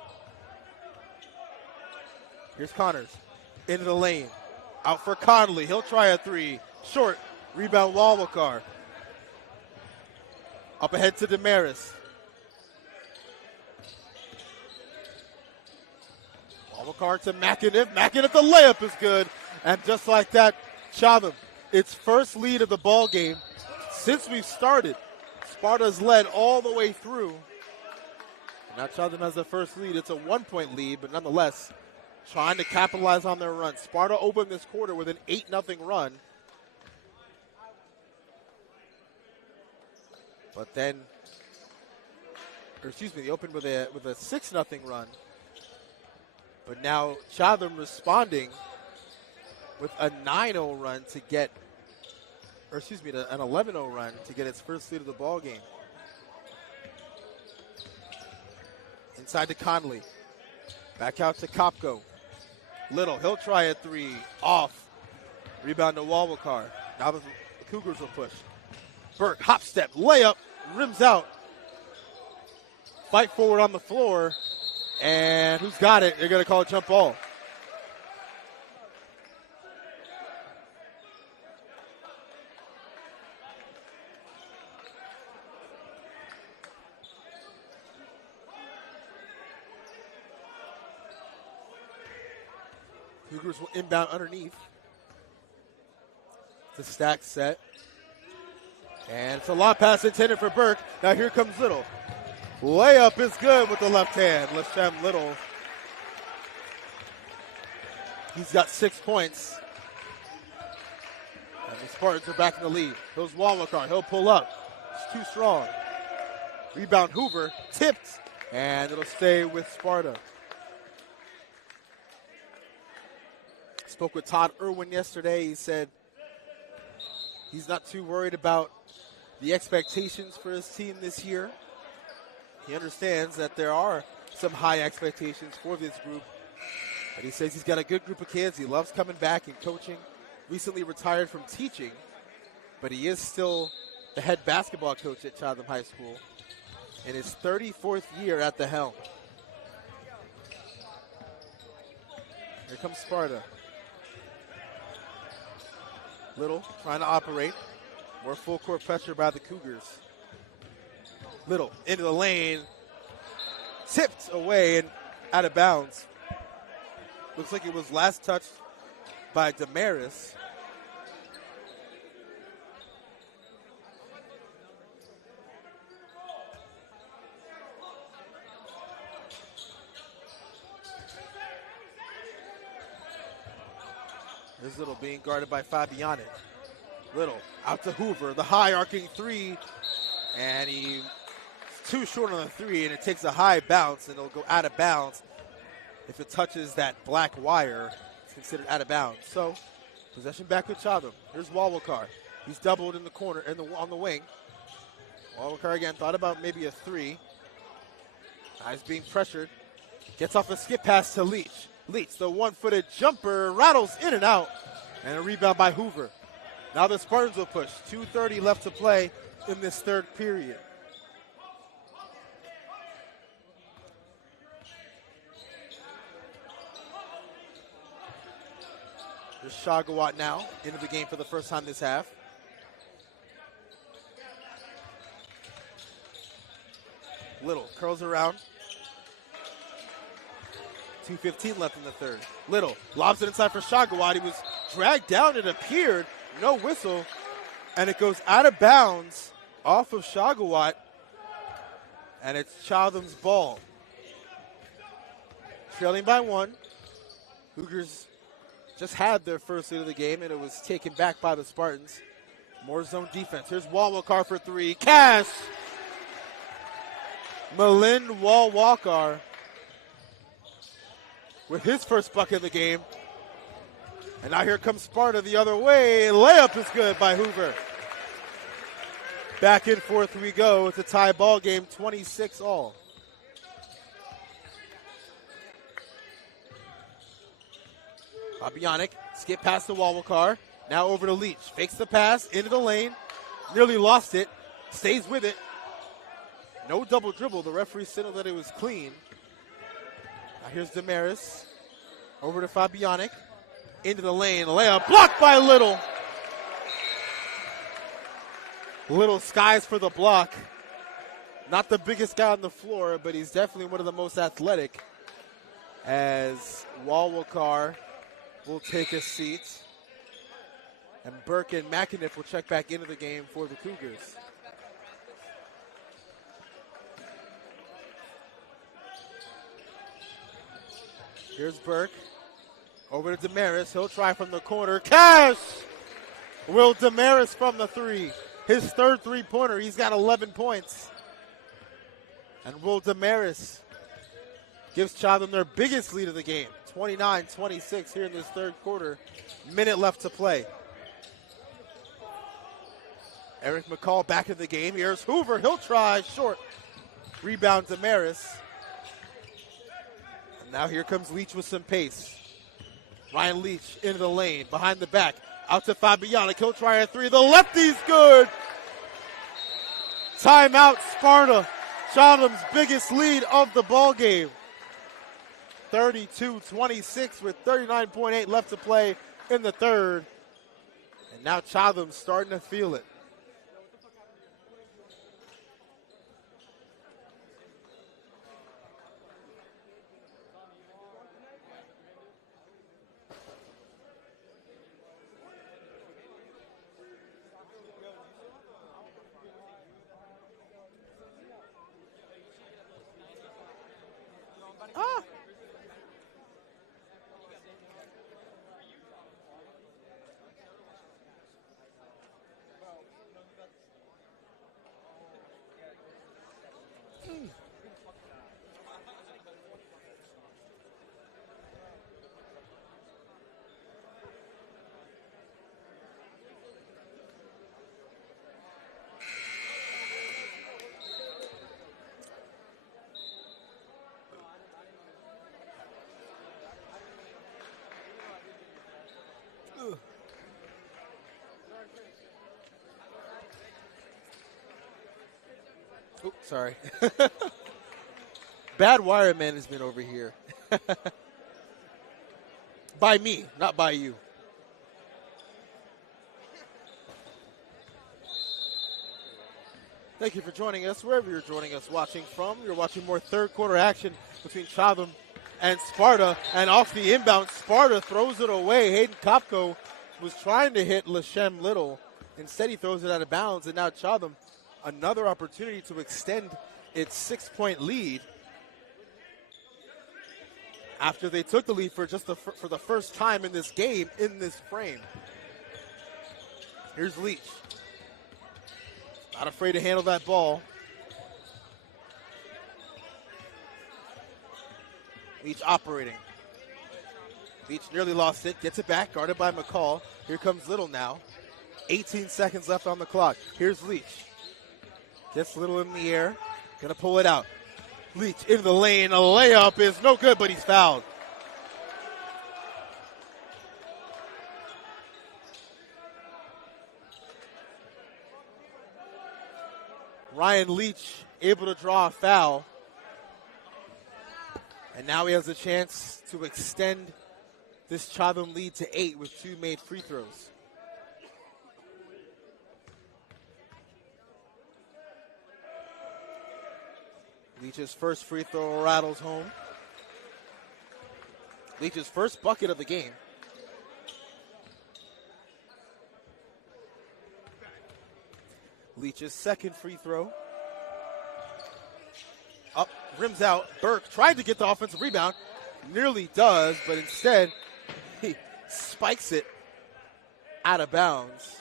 Here's Connors into the lane. Out for Conley. He'll try a three. Short. Rebound Walwakar. Up ahead to Damaris. Walwakar to McAniff. McAniff, the layup is good. And just like that, Chatham, its first lead of the ball game since we've started. Sparta's led all the way through. Now Chatham has the first lead. It's a 1-point lead, but nonetheless, trying to capitalize on their run. Sparta opened this quarter with an 8-0 run. But then, they opened with a 6-0 run. But now Chatham responding with a 9-0 run to get, an 11-0 run to get its first lead of the ball game. Inside to Conley. Back out to Kopko. Little, he'll try a three. Off. Rebound to Walwakar. Now the Cougars will push. Burke, hop step, layup, rims out. Fight forward on the floor. And who's got it? They're going to call a jump ball. Cougars will inbound underneath. It's a stack set. And it's a lob pass intended for Burke. Now here comes Little. Layup is good with the left hand. Lashem Little. He's got 6 points. And the Spartans are back in the lead. Here's Walwakar. He'll pull up. It's too strong. Rebound Hoover. Tipped. And it'll stay with Sparta. Spoke with Todd Irwin yesterday. He said he's not too worried about the expectations for his team this year. He understands that there are some high expectations for this group. But he says he's got a good group of kids. He loves coming back and coaching. Recently retired from teaching, but he is still the head basketball coach at Chatham High School in his 34th year at the helm. Here comes Sparta. Little trying to operate. More full court pressure by the Cougars. Little into the lane. Tipped away and out of bounds. Looks like it was last touched by Damaris. There's Little being guarded by Fabianic. Little out to Hoover, the high arcing three, and he's too short on the three, and it takes a high bounce, and it'll go out of bounds. If it touches that black wire, it's considered out of bounds. So, possession back with Chatham. Here's Walwakar. He's doubled in the corner, on the wing. Walwakar again thought about maybe a three. Now he's being pressured. Gets off a skip pass to Leach. Leach, the one-footed jumper, rattles in and out, and a rebound by Hoover. Now the Spartans will push. 2:30 left to play in this third period. There's Shagawat now into the game for the first time this half. Little curls around. 2:15 left in the third. Little lobs it inside for Shagawat. He was dragged down, it appeared. No whistle. And it goes out of bounds off of Shagawat. And it's Chatham's ball. Trailing by one. Cougars just had their first lead of the game, and it was taken back by the Spartans. More zone defense. Here's Walwakar for three. Cash! Malind Walwakar with his first bucket of the game. And now here comes Sparta the other way. Layup is good by Hoover. Back and forth we go. It's a tie ball game, 26-all. Fabianic, skip past the Walwakar. Now over to Leach. Fakes the pass into the lane. Nearly lost it. Stays with it. No double dribble. The referee signaled that it was clean. Now here's Damaris. Over to Fabianic. Into the lane. Layup blocked by Little. Little skies for the block. Not the biggest guy on the floor, but he's definitely one of the most athletic. As Walwalkar will take a seat. And Burke and McAniff will check back into the game for the Cougars. Here's Burke. Over to Damaris. He'll try from the corner. Cash! Will Damaris from the three. His third three-pointer. He's got 11 points. And Will Damaris gives Chatham their biggest lead of the game. 29-26 here in this third quarter. Minute left to play. Eric McCall back in the game. Here's Hoover. He'll try. Short. Rebound Damaris. And now here comes Leach with some pace. Ryan Leach into the lane. Behind the back. Out to Fabianic. He'll try a three. The lefty's good. Timeout Sparta. Chatham's biggest lead of the ball game. 32-26 with 39.8 left to play in the third. And now Chatham's starting to feel it. Oops, sorry. Bad wire management over here. By me, not by you. Thank you for joining us, wherever you're joining us watching from. You're watching more third quarter action between Chatham and Sparta. And off the inbound, Sparta throws it away. Hayden Kopko was trying to hit Lashem Little. Instead, he throws it out of bounds. And now Chatham, another opportunity to extend its 6-point lead after they took the lead for for the first time in this game, in this frame. Here's Leach. Not afraid to handle that ball. Leach operating. Leach nearly lost it, gets it back, guarded by McCall. Here comes Little now. 18 seconds left on the clock. Here's Leach. Gets Little in the air, gonna pull it out. Leach into the lane, a layup is no good, but he's fouled. Ryan Leach able to draw a foul. And now he has a chance to extend this Chatham lead to 8 with 2 made free throws. Leach's first free throw rattles home. Leach's first bucket of the game. Leach's second free throw. Up, rims out. Burke tried to get the offensive rebound. Nearly does, but instead he spikes it out of bounds.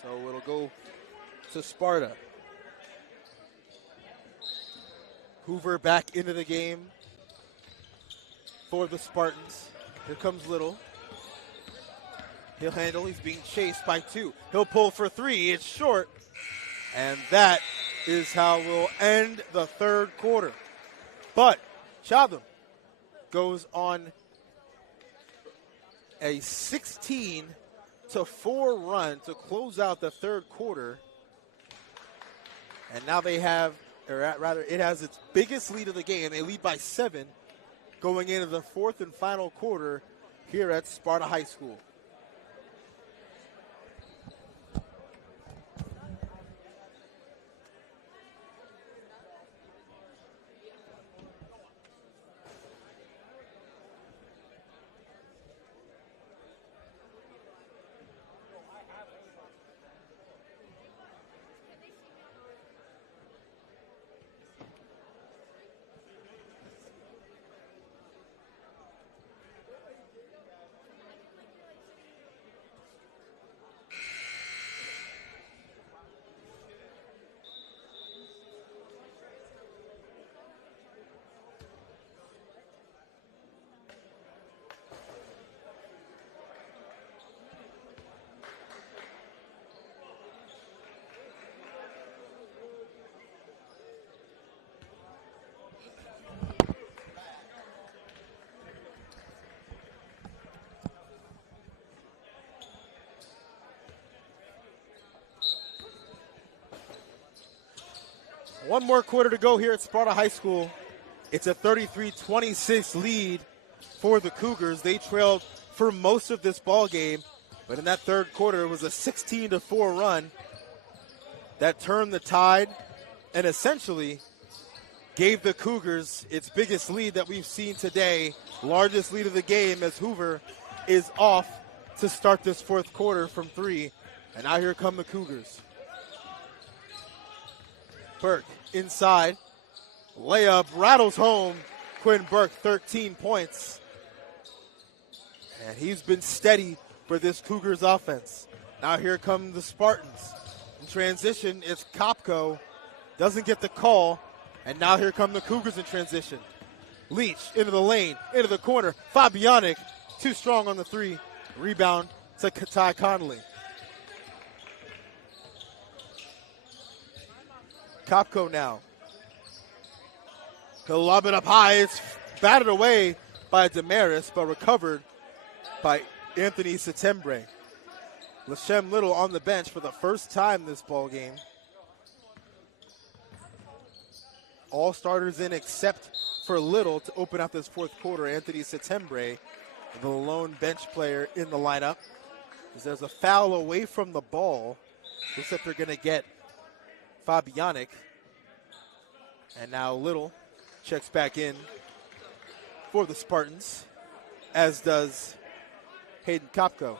So it'll go to Sparta. Hoover back into the game for the Spartans. Here comes Little. He'll handle. He's being chased by 2. He'll pull for 3. It's short. And that is how we'll end the third quarter. But Chatham goes on a 16-4 run to close out the third quarter. And now they have rather, it has its biggest lead of the game. They lead by 7 going into the fourth and final quarter here at Sparta High School. One more quarter to go here at Sparta High School. It's a 33-26 lead for the Cougars. They trailed for most of this ball game, but in that third quarter, it was a 16-4 run that turned the tide and essentially gave the Cougars its biggest lead that we've seen today, largest lead of the game, as Hoover is off to start this fourth quarter from 3. And now here come the Cougars. Burke inside. Layup rattles home. Quinn Burke, 13 points. And he's been steady for this Cougars offense. Now here come the Spartans. In transition, it's Kopko. Doesn't get the call. And now here come the Cougars in transition. Leach into the lane, into the corner. Fabianic, too strong on the 3. Rebound to Ty Connolly. Kopko now. He'll lob it up high. It's batted away by Damaris, but recovered by Anthony Setembre. Lashem Little on the bench for the first time this ball game. All starters in except for Little to open up this fourth quarter. Anthony Setembre, the lone bench player in the lineup. As there's a foul away from the ball. Looks like they're going to get Fabianic. And now Little checks back in for the Spartans, as does Hayden Kopko.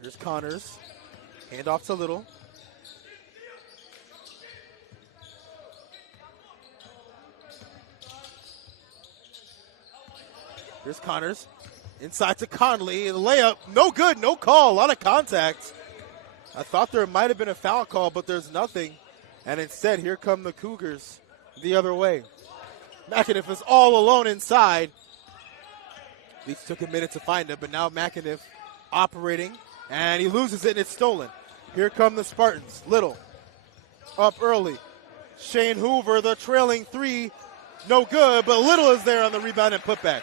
Here's Connors. Hand off to Little. Here's Connors. Inside to Conley. The layup, no good, no call. A lot of contact. I thought there might have been a foul call, but there's nothing. And instead, here come the Cougars the other way. McAniff is all alone inside. Leach took a minute to find him, but now McAniff operating. And he loses it, and it's stolen. Here come the Spartans. Little up early. Shane Hoover, the trailing 3. No good, but Little is there on the rebound and putback.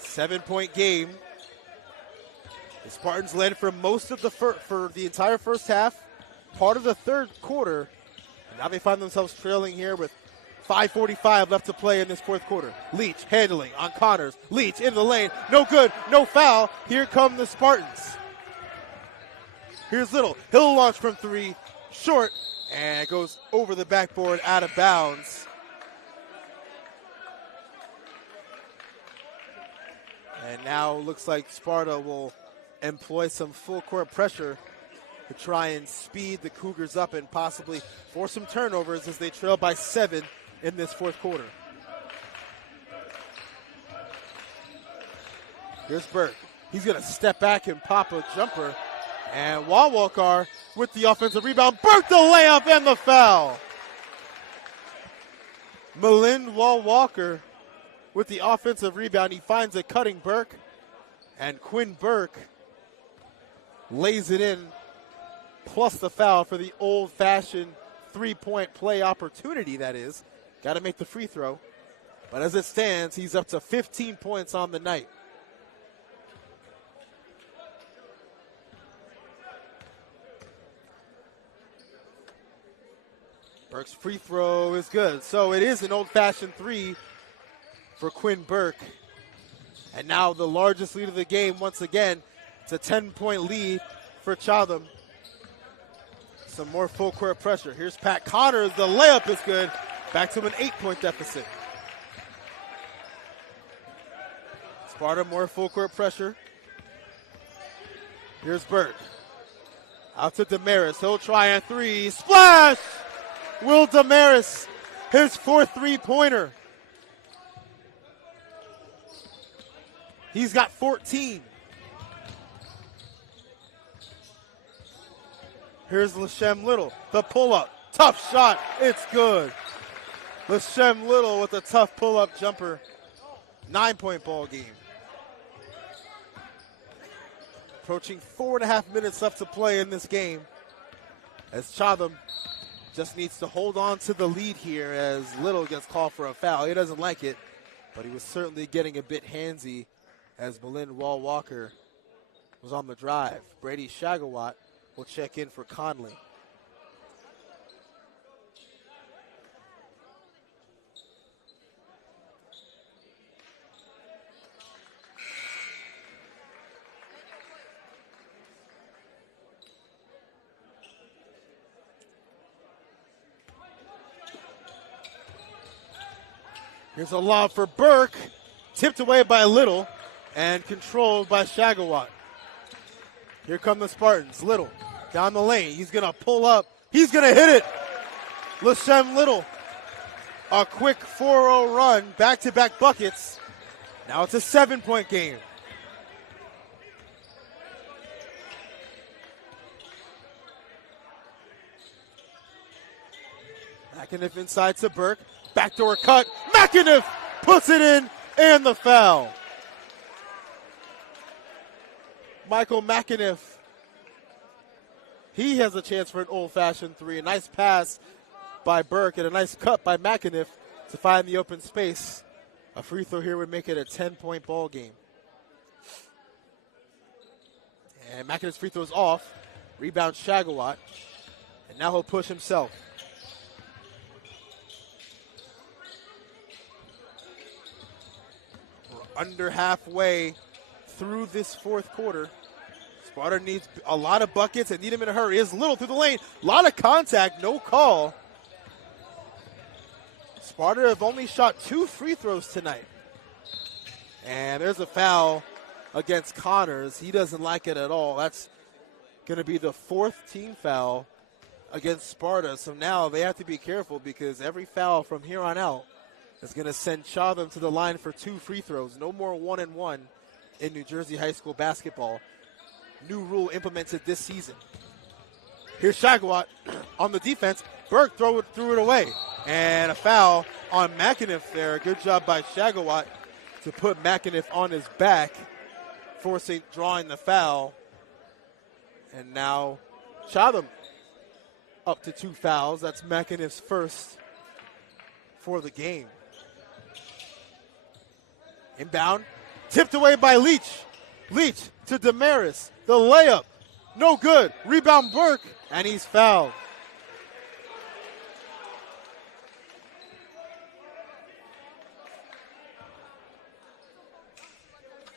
7-point game. The Spartans led for most of for the entire first half, part of the third quarter. And now they find themselves trailing here with 5:45 left to play in this fourth quarter. Leach handling on Connors. Leach in the lane. No good, no foul. Here come the Spartans. Here's Little. He'll launch from 3. Short. And it goes over the backboard, out of bounds. And now looks like Sparta will employ some full court pressure to try and speed the Cougars up and possibly force some turnovers as they trail by 7 in this fourth quarter. Here's Burke. He's going to step back and pop a jumper. And Wawalkar with the offensive rebound. Burke the layup and the foul. Malind Wawalkar with the offensive rebound. He finds a cutting Burke. And Quinn Burke lays it in, plus the foul for the old-fashioned three-point play opportunity, that is. Got to make the free throw. But as it stands, he's up to 15 points on the night. Burke's free throw is good. So it is an old-fashioned three for Quinn Burke. And now the largest lead of the game once again. It's a 10-point lead for Chatham. Some more full court pressure. Here's Pat Connors. The layup is good. Back to an 8-point deficit. Sparta more full court pressure. Here's Burke. Out to Damaris. He'll try a three. Splash! Will Damaris, his fourth three-pointer. He's got 14. Here's Lashem Little, the pull-up. Tough shot, it's good. Lashem Little with a tough pull-up jumper. 9-point ball game. Approaching 4.5 minutes left to play in this game, as Chatham just needs to hold on to the lead here as Little gets called for a foul. He doesn't like it, but he was certainly getting a bit handsy as Malind Wall-Walker was on the drive. Brady Shagawat will check in for Conley. Here's a lob for Burke, tipped away by Little and controlled by Shagawat. Here come the Spartans. Little down the lane. He's going to pull up. He's going to hit it. Lashem Little. A quick 4-0 run, back-to-back buckets. Now it's a 7-point game. McAniff inside to Burke. Backdoor cut. McAniff puts it in and the foul. Michael McAniff. He has a chance for an old-fashioned three. A nice pass by Burke and a nice cut by McAniff to find the open space. A free throw here would make it a 10-point ball game. And McAniff's free throw's off. Rebound Shagawat. And now he'll push himself. We're under halfway through this fourth quarter. Sparta needs a lot of buckets and need him in a hurry. Here's Little through the lane. A lot of contact, no call. Sparta have only shot 2 free throws tonight. And there's a foul against Connors. He doesn't like it at all. That's going to be the 4th team foul against Sparta. So now they have to be careful because every foul from here on out is going to send Chatham to the line for 2 free throws. No more 1-and-1 in New Jersey high school basketball. New rule implemented this season. Here's Shagawat on the defense. Burke threw it away. And a foul on McAniff there. Good job by Shagawat to put McAniff on his back, drawing the foul. And now Chatham up to 2 fouls. That's McAniff's first for the game. Inbound, tipped away by Leach. Leach to Damaris. The layup, no good. Rebound Burke, and he's fouled.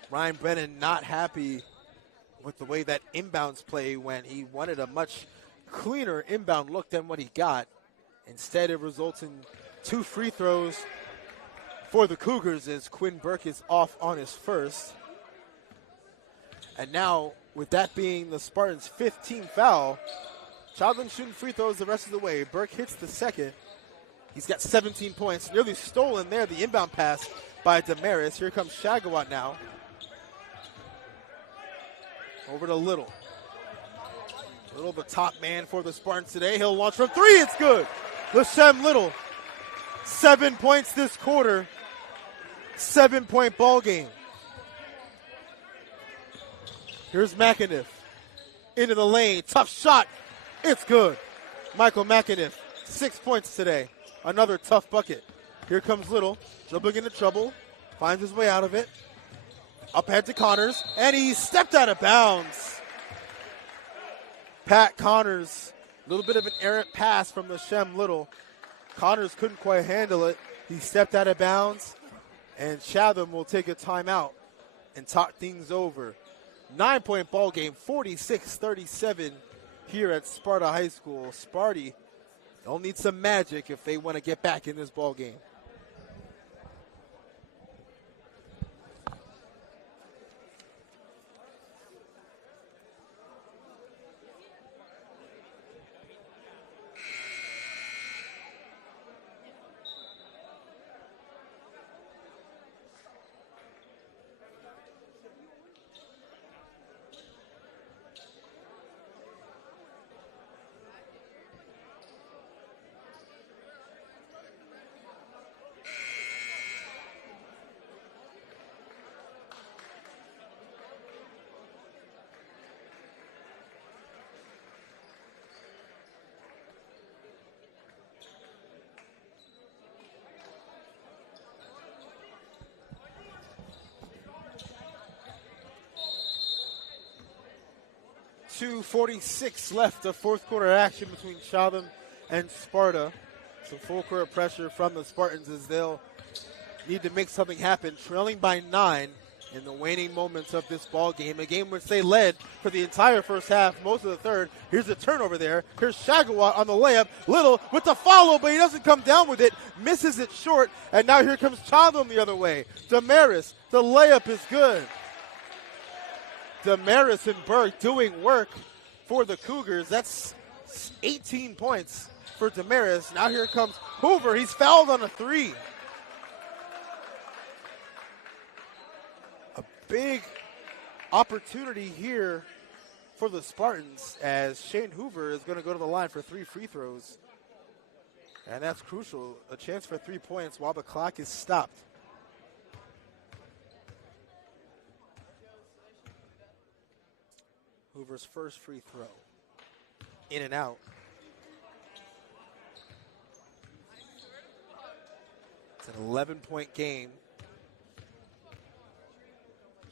Ryan Brennan not happy with the way that inbounds play when he wanted a much cleaner inbound look than what he got. Instead, it results in 2 free throws for the Cougars as Quinn Burke is off on his first. And now, with that being the Spartans' 5th team foul, Chatham shooting free throws the rest of the way. Burke hits the second. He's got 17 points. Nearly stolen there, the inbound pass by Damaris. Here comes Shagawat now. Over to Little. Little, the top man for the Spartans today. He'll launch from 3. It's good. Lashem Little. 7 points this quarter. 7-point ball game. Here's McAniff. Into the lane. Tough shot. It's good. Michael McAniff. 6 points today. Another tough bucket. Here comes Little. Dribbling into trouble. Finds his way out of it. Up ahead to Connors. And he stepped out of bounds. Pat Connors little bit of an errant pass from Lashem Little. Connors couldn't quite handle it. He stepped out of bounds, and Chatham will take a timeout and talk things over. 9-point ball game, 46-37 here at Sparta High School. Sparty, they'll need some magic if they want to get back in this ball game. .246 left of fourth quarter action between Chatham and Sparta. Some full court pressure from the Spartans as they'll need to make something happen. Trailing by 9 in the waning moments of this ball game. A game which they led for the entire first half, most of the third. Here's a turnover there. Here's Shagawat on the layup. Little with the follow, but he doesn't come down with it. Misses it short. And now here comes Chatham the other way. Damaris, the layup is good. Damaris and Burke doing work for the Cougars. That's 18 points for Damaris. Now here comes Hoover. He's fouled on a 3. A big opportunity here for the Spartans as Shane Hoover is going to go to the line for 3 free throws. And that's crucial. A chance for 3 points while the clock is stopped. Hoover's first free throw. In and out. It's an 11-point game.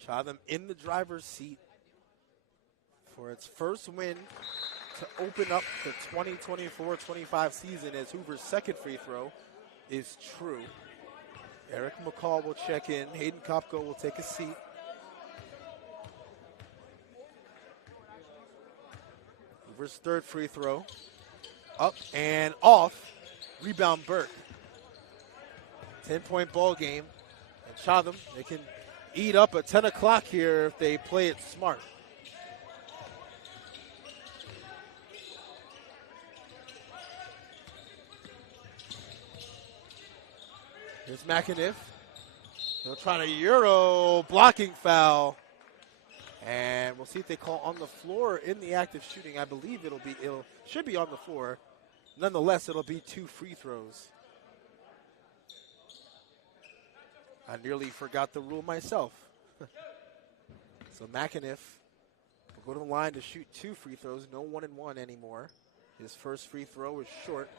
Chatham in the driver's seat for its first win to open up the 2024-25 season as Hoover's second free throw is true. Eric McCall will check in. Hayden Kopko will take a seat. Hoover's third free throw. Up and off. Rebound Burke. 10-point ball game. And Chatham, they can eat up at 10 o'clock here if they play it smart. Here's McAniff. He'll try to Euro blocking foul. And we'll see if they call on the floor in the act of shooting. I believe it should be on the floor. Nonetheless, it'll be 2 free throws. I nearly forgot the rule myself. So McAniff will go to the line to shoot 2 free throws. No 1-and-1 anymore. His first free throw is short.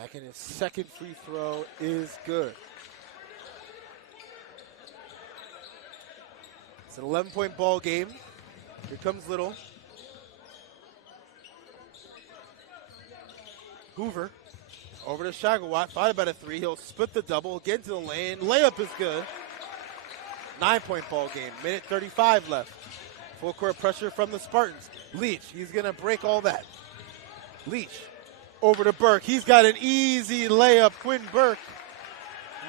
McAniff's second free throw is good. It's an 11-point ball game. Here comes Little. Hoover over to Shagawat. Thought about a 3. He'll split the double. Get into the lane. Layup is good. 9-point ball game. Minute 35 left. Full court pressure from the Spartans. Leach, he's going to break all that. Leach over to Burke. He's got an easy layup. Quinn Burke.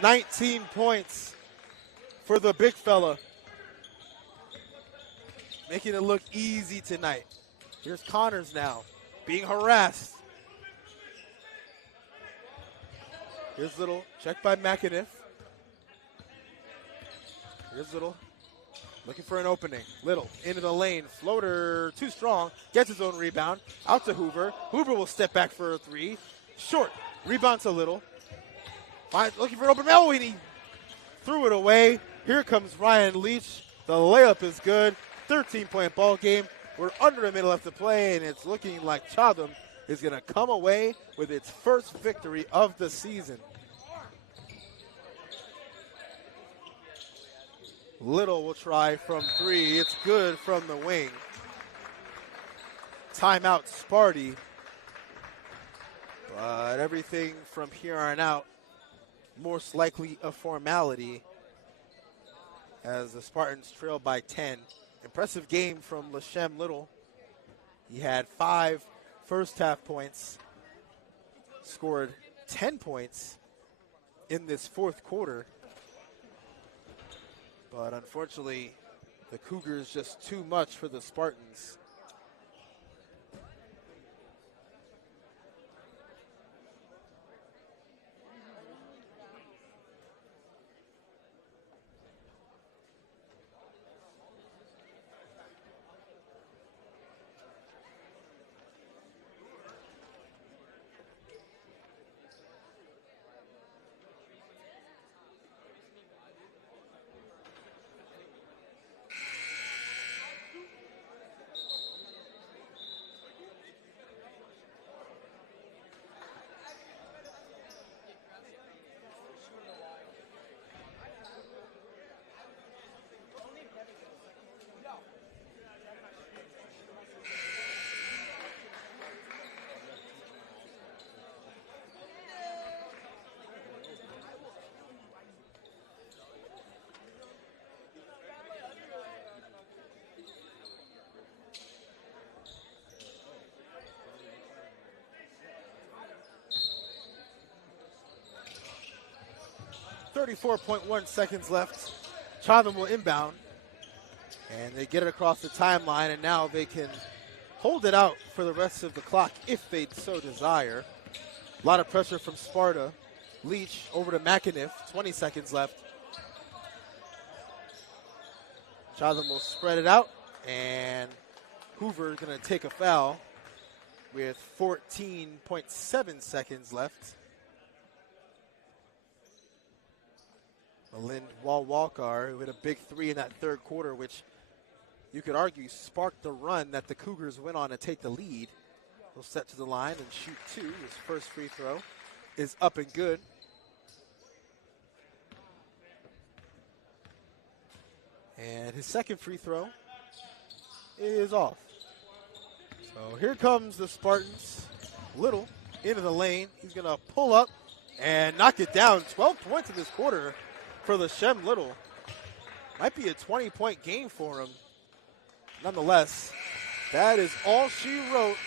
19 points for the big fella. Making it look easy tonight. Here's Connors now. Being harassed. Here's Little. Checked by McAniff. Here's Little. Looking for an opening. Little into the lane. Floater too strong. Gets his own rebound. Out to Hoover. Hoover will step back for a 3. Short. Rebound to Little. Looking for an open. Oh, and he threw it away. Here comes Ryan Leach. The layup is good. 13-point ball game. We're under a minute left to play, and it's looking like Chatham is going to come away with its first victory of the season. Little will try from 3. It's good from the wing. Timeout Sparty. But everything from here on out, most likely a formality as the Spartans trail by 10. Impressive game from Lashem Little. He had 5 first half points, scored 10 points in this fourth quarter. But unfortunately, the Cougars just too much for the Spartans. .1 seconds left. Chatham will inbound. And they get it across the timeline, and now they can hold it out for the rest of the clock if they so desire. A lot of pressure from Sparta. Leach over to McAniff, 20 seconds left. Chatham will spread it out, and Hoover is going to take a foul with 14.7 seconds left. Malind Walwalkar, who hit a big 3 in that third quarter, which you could argue sparked the run that the Cougars went on to take the lead. He'll step to the line and shoot 2. His first free throw is up and good. And his second free throw is off. So here comes the Spartans. Little into the lane. He's going to pull up and knock it down. 12 points in this quarter for Lashem Little. Might be a 20-point game for him. Nonetheless, that is all she wrote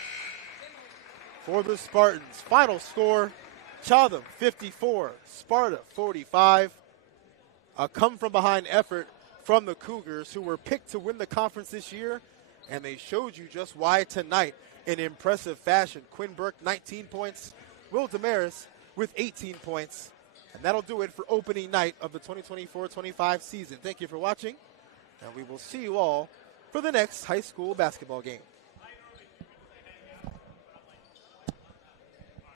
for the Spartans. Final score, Chatham 54, Sparta 45. A come-from-behind effort from the Cougars, who were picked to win the conference this year, and they showed you just why tonight in impressive fashion. Quinn Burke, 19 points. Will Damaris with 18 points. And that'll do it for opening night of the 2024-25 season. Thank you for watching, and we will see you all for the next high school basketball game.